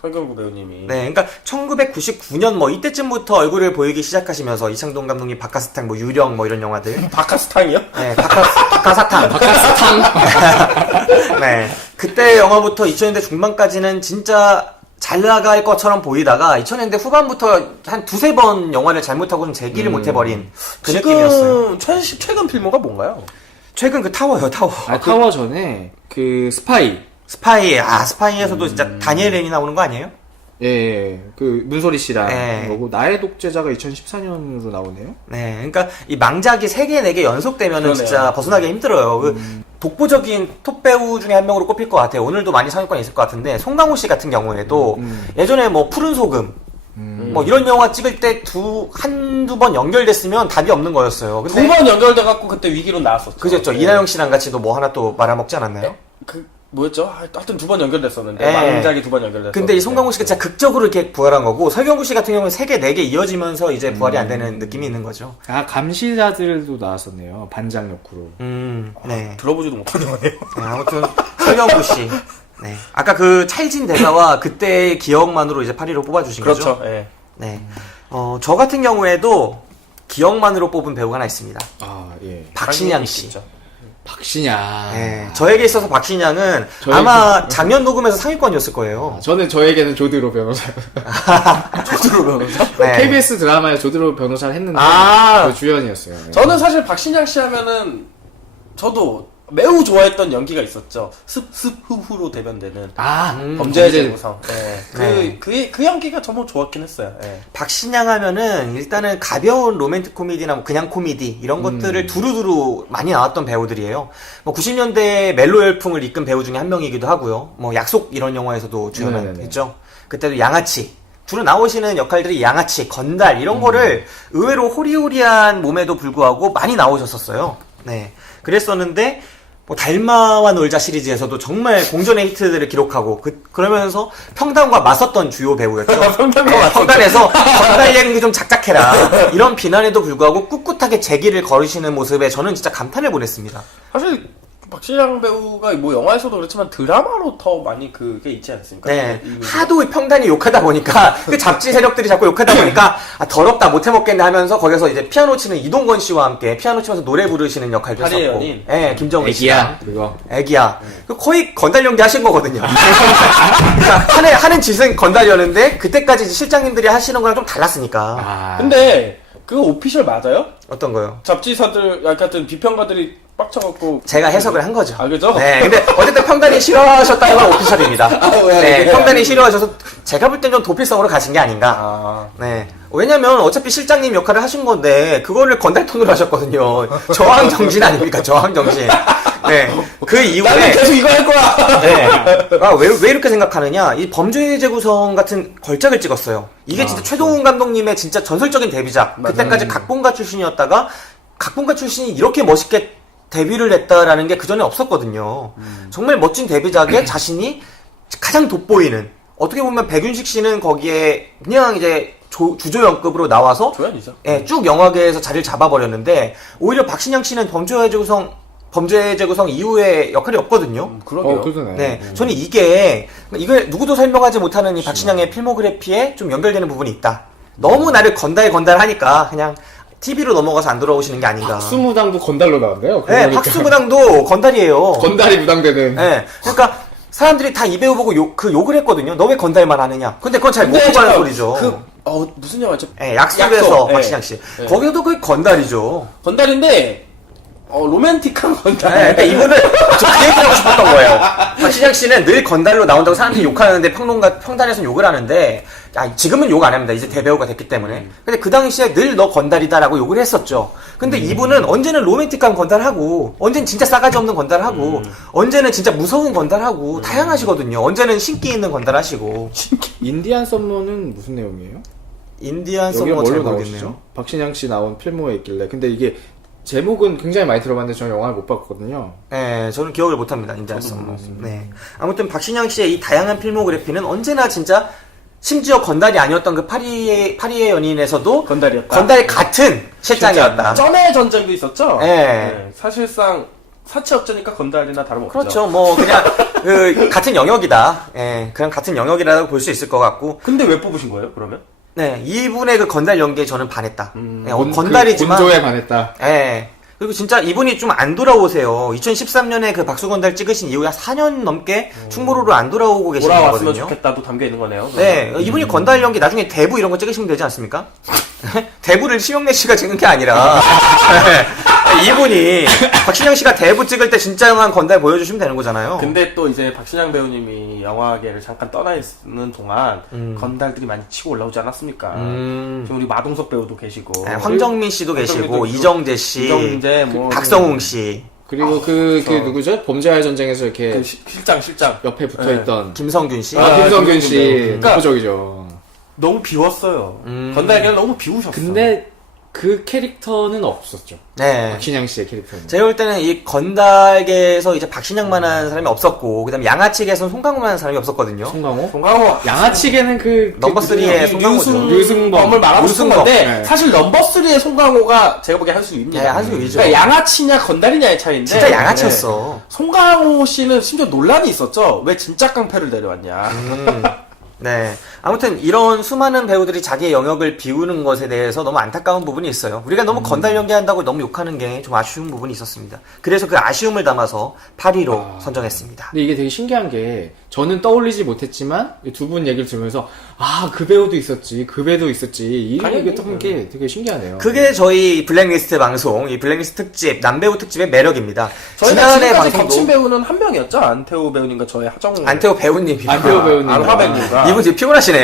설경구 배우님이. 네, 그러니까 1999년 뭐 이때쯤부터 얼굴을 보이기 시작하시면서 이창동 감독님 박하스탕, 뭐 유령 뭐 이런 영화들. 박하스탕이요? 네, 박하사탕. 네, 그때 영화부터 2000년대 중반까지는 진짜 잘 나갈 것처럼 보이다가 2000년대 후반부터 한 두세 번 영화를 잘못하고는 재기를 못해버린 그 느낌이었어요. 지금 최근 필모가 뭔가요? 최근 그 타워요, 타워. 타워 전에 그 스파이. 스파이에서도 진짜 다니엘 렌이 나오는 거 아니에요? 예, 그 문소리 씨랑 네. 거고 나의 독재자가 2014년으로 나오네요. 네, 그러니까 이 망작이 3개, 4개 연속되면은 그러네요. 진짜 벗어나기 힘들어요. 그 독보적인 톱 배우 중에 한 명으로 꼽힐 것 같아요. 오늘도 많이 상위권에 있을 것 같은데, 송강호 씨 같은 경우에도 예전에 뭐 푸른 소금, 뭐 이런 영화 찍을 때 한두 번 연결됐으면 답이 없는 거였어요. 근데 2번 연결돼갖고 그때 위기로 나왔었죠. 그죠? 이나영 씨랑 같이도 뭐 하나 또 말아먹지 않았나요? 뭐였죠? 하여튼 2번 연결됐었는데. 네. 망작이 2번 연결됐었는데. 근데 이 송강호 씨가 진짜 극적으로 이렇게 부활한 거고, 설경구 씨 같은 경우는 3개, 4개 이어지면서 이제 부활이 안 되는 느낌이 있는 거죠. 감시자들도 나왔었네요. 반장 역으로. 네. 들어보지도 못한 영화네요. 네, 아무튼 설경구 씨. 네. 아까 그 찰진 대사와 그때의 기억만으로 이제 8위로 뽑아주신 거죠? 그렇죠. 예. 네. 저 같은 경우에도 기억만으로 뽑은 배우가 하나 있습니다. 아, 예. 박신양 씨. 있죠. 박신양. 네, 저에게 있어서 박신양은 아마 작년 녹음에서 상위권이었을 거예요. 저는 저에게는 조드로 변호사. 조드로 변호사? 네. KBS 드라마에 조드로 변호사를 했는데 아. 그 주연이었어요. 네. 저는 사실 박신양 씨 하면은 저도 매우 좋아했던 연기가 있었죠. 습습후후로 대변되는 아, 범죄의 범죄- 재구성. 네. 네. 그 연기가 정말 좋았긴 했어요. 네. 박신양 하면은 일단은 가벼운 로맨틱 코미디나 뭐 그냥 코미디 이런 것들을 두루두루 많이 나왔던 배우들이에요. 뭐 90년대 멜로 열풍을 이끈 배우 중에 한 명이기도 하고요. 뭐 약속 이런 영화에서도 주연을 네네네. 했죠. 그때도 양아치. 주로 나오시는 역할들이 양아치, 건달 이런 거를 의외로 호리호리한 몸에도 불구하고 많이 나오셨었어요. 네. 그랬었는데 뭐 달마와 놀자 시리즈에서도 정말 공전의 히트들을 기록하고 그러면서 평단과 맞섰던 주요 배우였죠. 평단에서 건달 연기 좀 작작해라 이런 비난에도 불구하고 꿋꿋하게 제기를 걸으시는 모습에 저는 진짜 감탄을 보냈습니다. 사실 박신양 배우가 뭐 영화에서도 그렇지만 드라마로 더 많이 그게 있지 않습니까? 네, 이- 하도 평단이 욕하다 보니까 그 잡지 세력들이 자꾸 욕하다 보니까 아, 더럽다 못해 먹겠네 하면서 거기서 이제 피아노 치는 이동건 씨와 함께 피아노 치면서 노래 부르시는 역할도 파리의 했었고, 연인. 네, 김정은 씨가 애기야 그거. 애기야. 그 거의 건달 연기 하신 거거든요. 그러니까 하는 짓은 건달이었는데 그때까지 이제 실장님들이 하시는 거랑 좀 달랐으니까. 아, 근데 그거 오피셜 맞아요? 어떤 거요? 잡지사들, 같은 비평가들이 빡쳐갖고. 제가 해석을 한 거죠. 아, 그죠? 네, 근데 어쨌든 평단이 싫어하셨다는 건 오피셜입니다. 왜? 네, 평단이 싫어하셔서 제가 볼 땐 좀 도피성으로 가신 게 아닌가. 아. 네. 왜냐면 어차피 실장님 역할을 하신 건데 그거를 건달톤으로 하셨거든요. 저항 정신 아닙니까? 저항 정신. 네. 그 나는 이후에 계속 이거 할 거야! 네. 아, 왜 이렇게 생각하느냐? 이 범죄의 재구성 같은 걸작을 찍었어요. 이게 진짜 최동훈 감독님의 진짜 전설적인 데뷔작. 맞아요. 그때까지 각본가 출신이었다가 각본가 출신이 이렇게 멋있게 데뷔를 했다라는 게 그전에 없었거든요. 정말 멋진 데뷔작에 자신이 가장 돋보이는, 어떻게 보면 백윤식 씨는 거기에 그냥 이제 주조연급으로 나와서 조연이죠. 예, 쭉 영화계에서 자리를 잡아버렸는데 오히려 박신양 씨는 범죄의 재구성 이후에 역할이 없거든요. 그러게요. 그러네. 네, 저는 이게 누구도 설명하지 못하는 이 박신양의 필모그래피에 좀 연결되는 부분이 있다. 너무 나를 건달 하니까 그냥 TV로 넘어가서 안 돌아오시는 게 아닌가. 박수무당도 건달로 나온대요. 네, 그러니까. 박수무당도 건달이에요. 건달이 무당되는. 네, 그러니까 사람들이 다 이 배우 보고 욕을 했거든요. 너 왜 건달만 하느냐? 근데 그건 잘 못 근데 보는 잠깐, 소리죠. 무슨 영화죠? 네, 약속에서 약속. 박신양 씨. 네. 거기도 거의 건달이죠. 건달인데, 로맨틱한 건달. 네, 그러니까 이분은 저 그 얘기를 하고 싶었던 거예요. 박신양 씨는 늘 건달로 나온다고 사람들이 욕하는데 평단에서는 욕을 하는데 지금은 욕 안 합니다. 이제 대배우가 됐기 때문에. 근데 그 당시에 늘 너 건달이다라고 욕을 했었죠. 근데 이분은 언제는 로맨틱한 건달하고 언제는 진짜 싸가지 없는 건달하고 언제는 진짜 무서운 건달하고 다양하시거든요. 언제는 신기 있는 건달하시고. 인디안 썸머는 무슨 내용이에요? 인디안 여기가 썸머 잘 뭘로 모르겠네요. 나오시죠? 박신양 씨 나온 필모에 있길래. 근데 이게 제목은 굉장히 많이 들어봤는데 저는 영화를 못 봤거든요. 네, 저는 기억을 못합니다. 인디안 썸머. 네. 아무튼 박신양 씨의 이 다양한 필모그래피는 언제나 진짜 심지어 건달이 아니었던 그 파리의 연인에서도 건달이었다. 건달 같은 실장이었다. 쩐의 전쟁도 있었죠? 네. 사실상 사치업자니까 건달이나 다름없죠. 그렇죠. 뭐 그냥 그 같은 영역이다. 예, 그냥 같은 영역이라고 볼 수 있을 것 같고. 근데 왜 뽑으신 거예요, 그러면? 네, 이분의 그 건달 연기에 저는 반했다. 네, 그 건달이지만. 본조에 반했다. 예. 그리고 진짜 이분이 좀 안 돌아오세요. 2013년에 그 박수건달 찍으신 이후에 4년 넘게 충무로로 안 돌아오고 계시는 돌아왔으면 거거든요. 좋겠다도 담겨 있는 거네요. 네, 이분이 건달 연기 나중에 대부 이런 거 찍으시면 되지 않습니까? 대부를 심영래 씨가 찍은 게 아니라 이분이 박신양 씨가 대부 찍을 때 진짜 영한 건달 보여주시면 되는 거잖아요. 근데 또 이제 박신양 배우님이 영화계를 잠깐 떠나 있는 동안 건달들이 많이 치고 올라오지 않았습니까? 지금 우리 마동석 배우도 계시고 네, 황정민 씨도 계시고 이정재 씨, 이정재, 뭐 박성웅 씨, 그리고 그 누구죠? 범죄와의 전쟁에서 이렇게 그 실장 옆에 붙어있던 김성균 씨. 김성균 씨. 그러니까 압도적이죠. 너무 비웠어요. 건달계를 너무 비우셨어. 근데 그 캐릭터는 없었죠. 네. 박신양 씨의 캐릭터는. 제가 볼 때는 이 건달계에서 이제 박신양만한 사람이 없었고, 그 다음에 양아치계에서는 송강호만한 사람이 없었거든요. 송강호? 송강호 양아치계는 넘버 3의 송강호죠. 유승범을 말하고 싶은 유승범. 건데 네. 사실 넘버 3의 송강호가 제가 보기엔 한수위입니다. 네, 한수위죠. 그러니까 양아치냐 건달이냐의 차이인데 진짜 양아치였어. 네. 송강호 씨는 심지어 논란이 있었죠. 왜 진짜 깡패를 데려왔냐. 네. 아무튼 이런 수많은 배우들이 자기의 영역을 비우는 것에 대해서 너무 안타까운 부분이 있어요. 우리가 너무 건달 연기한다고 너무 욕하는 게 좀 아쉬운 부분이 있었습니다. 그래서 그 아쉬움을 담아서 8위로 선정했습니다. 근데 이게 되게 신기한 게 저는 떠올리지 못했지만 두 분 얘기를 들으면서 그 배우도 있었지, 그 배우도 있었지 이런 당연히. 얘기 했던 게 되게 신기하네요. 그게 저희 블랙리스트 방송, 이 블랙리스트 특집, 남배우 특집의 매력입니다. 저희가 지금까지 겹친 배우는 한 명이었죠. 안태호 배우님과 저희 하정우. 안태호 배우님이. 안태호 배우님. 안화배우님과. 이분 지금 피곤하시네.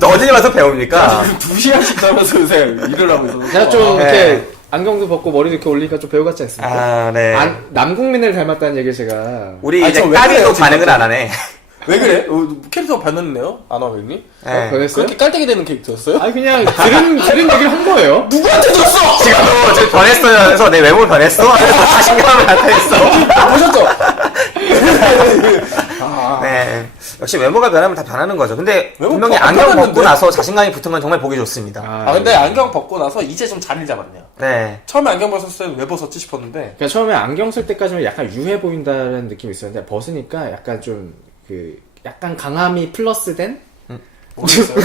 너 어디 와서 배웁니까? 2시간씩 자면서 요새 일을 하고 있어서. 제가 좀 네. 이렇게 안경도 벗고 머리도 이렇게 올리니까 좀 배우 같지 않습니까? 아, 네. 남국민을 닮았다는 얘기를 제가 우리 아니, 이제 저왜 까비도 그래요, 반응을 안 하네. 왜 그래? 캐릭터 변했네요? 안화배우님? 네. 변했어요? 그렇게 깔때기 되는 캐릭터였어요? 아니 그냥 들은 얘기를 한 거예요. 누구한테 줬어? 지금 변했어요. 그래서 내 외모 변했어? 하면서 자신감을 나타냈어. 보셨죠? 네. 역시 외모가 변하면 다 변하는 거죠. 근데 외모 분명히 안 안경 벗고 변했는데? 나서 자신감이 붙은 건 정말 보기 좋습니다. 근데 안경 벗고 나서 이제 좀 자리를 잡았네요. 네. 처음에 안경 벗었을 때는 왜 벗었지 싶었는데. 그러니까 처음에 안경 쓸 때까지는 약간 유해 보인다는 느낌이 있었는데 벗으니까 약간 좀 약간 강함이 플러스된 모르겠어요.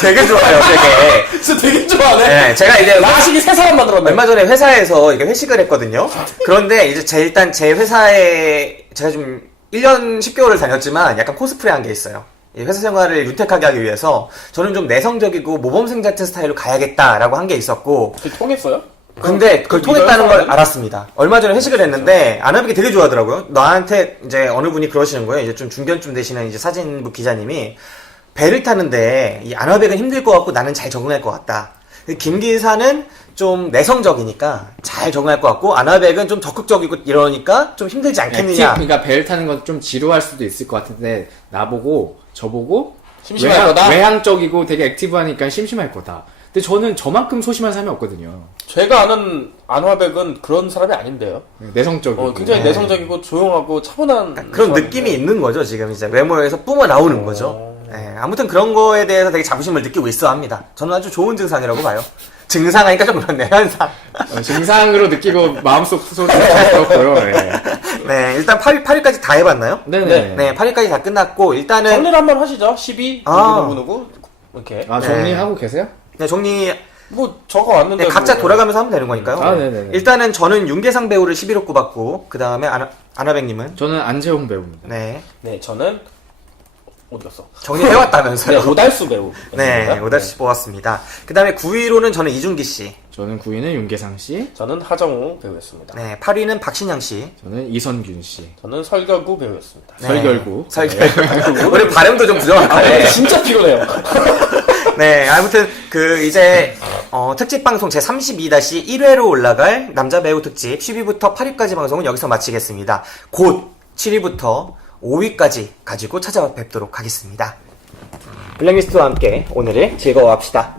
되게 좋아요, 되게. 진짜 되게 좋아하네. 네, 제가 이제 나시기 세 사람 만들었네. 얼마 전에 회사에서 이게 회식을 했거든요. 그런데 이제 일단 제 회사에 제가 좀 1년 10개월을 다녔지만 약간 코스프레 한 게 있어요. 이 회사 생활을 윤택하게 하기 위해서 저는 좀 내성적이고 모범생 자체 스타일로 가야겠다라고 한 게 있었고, 그게 통했어요? 근데 그걸 통했다는 걸 알았습니다. 얼마 전에 회식을 했는데 안하백이 되게 좋아하더라고요. 나한테 이제 어느 분이 그러시는 거예요. 이제 좀 중견쯤 되시는 이제 사진부 기자님이 배를 타는데 이 안하백은 힘들 것 같고 나는 잘 적응할 것 같다. 김 기사는 좀 내성적이니까 잘 적응할 것 같고 안하백은 좀 적극적이고 이러니까 좀 힘들지 않겠느냐. 그러니까 배를 타는 건 좀 지루할 수도 있을 것 같은데 나보고 저보고 심심할 거다? 외향적이고 되게 액티브하니까 심심할 거다. 근데 저는 저만큼 소심한 사람이 없거든요. 제가 아는 안화백은 그런 사람이 아닌데요. 내성적이고 굉장히 내성적이고 조용하고 차분한 그런 사람인데. 느낌이 있는 거죠. 지금 이제 외모에서 뿜어 나오는 거죠. 네, 아무튼 그런 거에 대해서 되게 자부심을 느끼고 있어 합니다. 저는 아주 좋은 증상이라고 봐요. 증상하니까 좀 그렇네요. 현상. 증상으로 느끼고 마음속 소리가 그렇고요. 네. 네, 일단 8위까지 다 해봤나요? 네네. 네, 8위까지 다 끝났고 일단은 정리를 한번 하시죠. 10위 누구 이렇게. 정리하고 계세요? 네, 정리 뭐 적어 왔는데 네, 각자 뭐. 돌아가면서 하면 되는 거니까요. 네네네. 일단은 저는 윤계상 배우를 11호 꼽았고 그 다음에 아나백님은 저는 안재홍 배우입니다. 네 네, 저는 어디 갔어? 정리해왔다면서요. 네, 오달수 배우. 네, 오다시 뽑았습니다. 그 다음에 9위로는 저는 이준기 씨. 저는 9위는 윤계상 씨, 저는 하정우 배우였습니다. 네, 8위는 박신양 씨. 저는 이선균 씨, 저는 설경구 배우였습니다. 네. 설결구. 설결구. 우리 발음도 좀 부정확하네. 진짜 피곤해요. 네, 아무튼 이제 특집 방송 제 32-1회로 올라갈 남자 배우 특집 10위부터 8위까지 방송은 여기서 마치겠습니다. 곧 7위부터 5위까지 가지고 찾아뵙도록 하겠습니다. 블랙리스트와 함께 오늘을 즐거워합시다.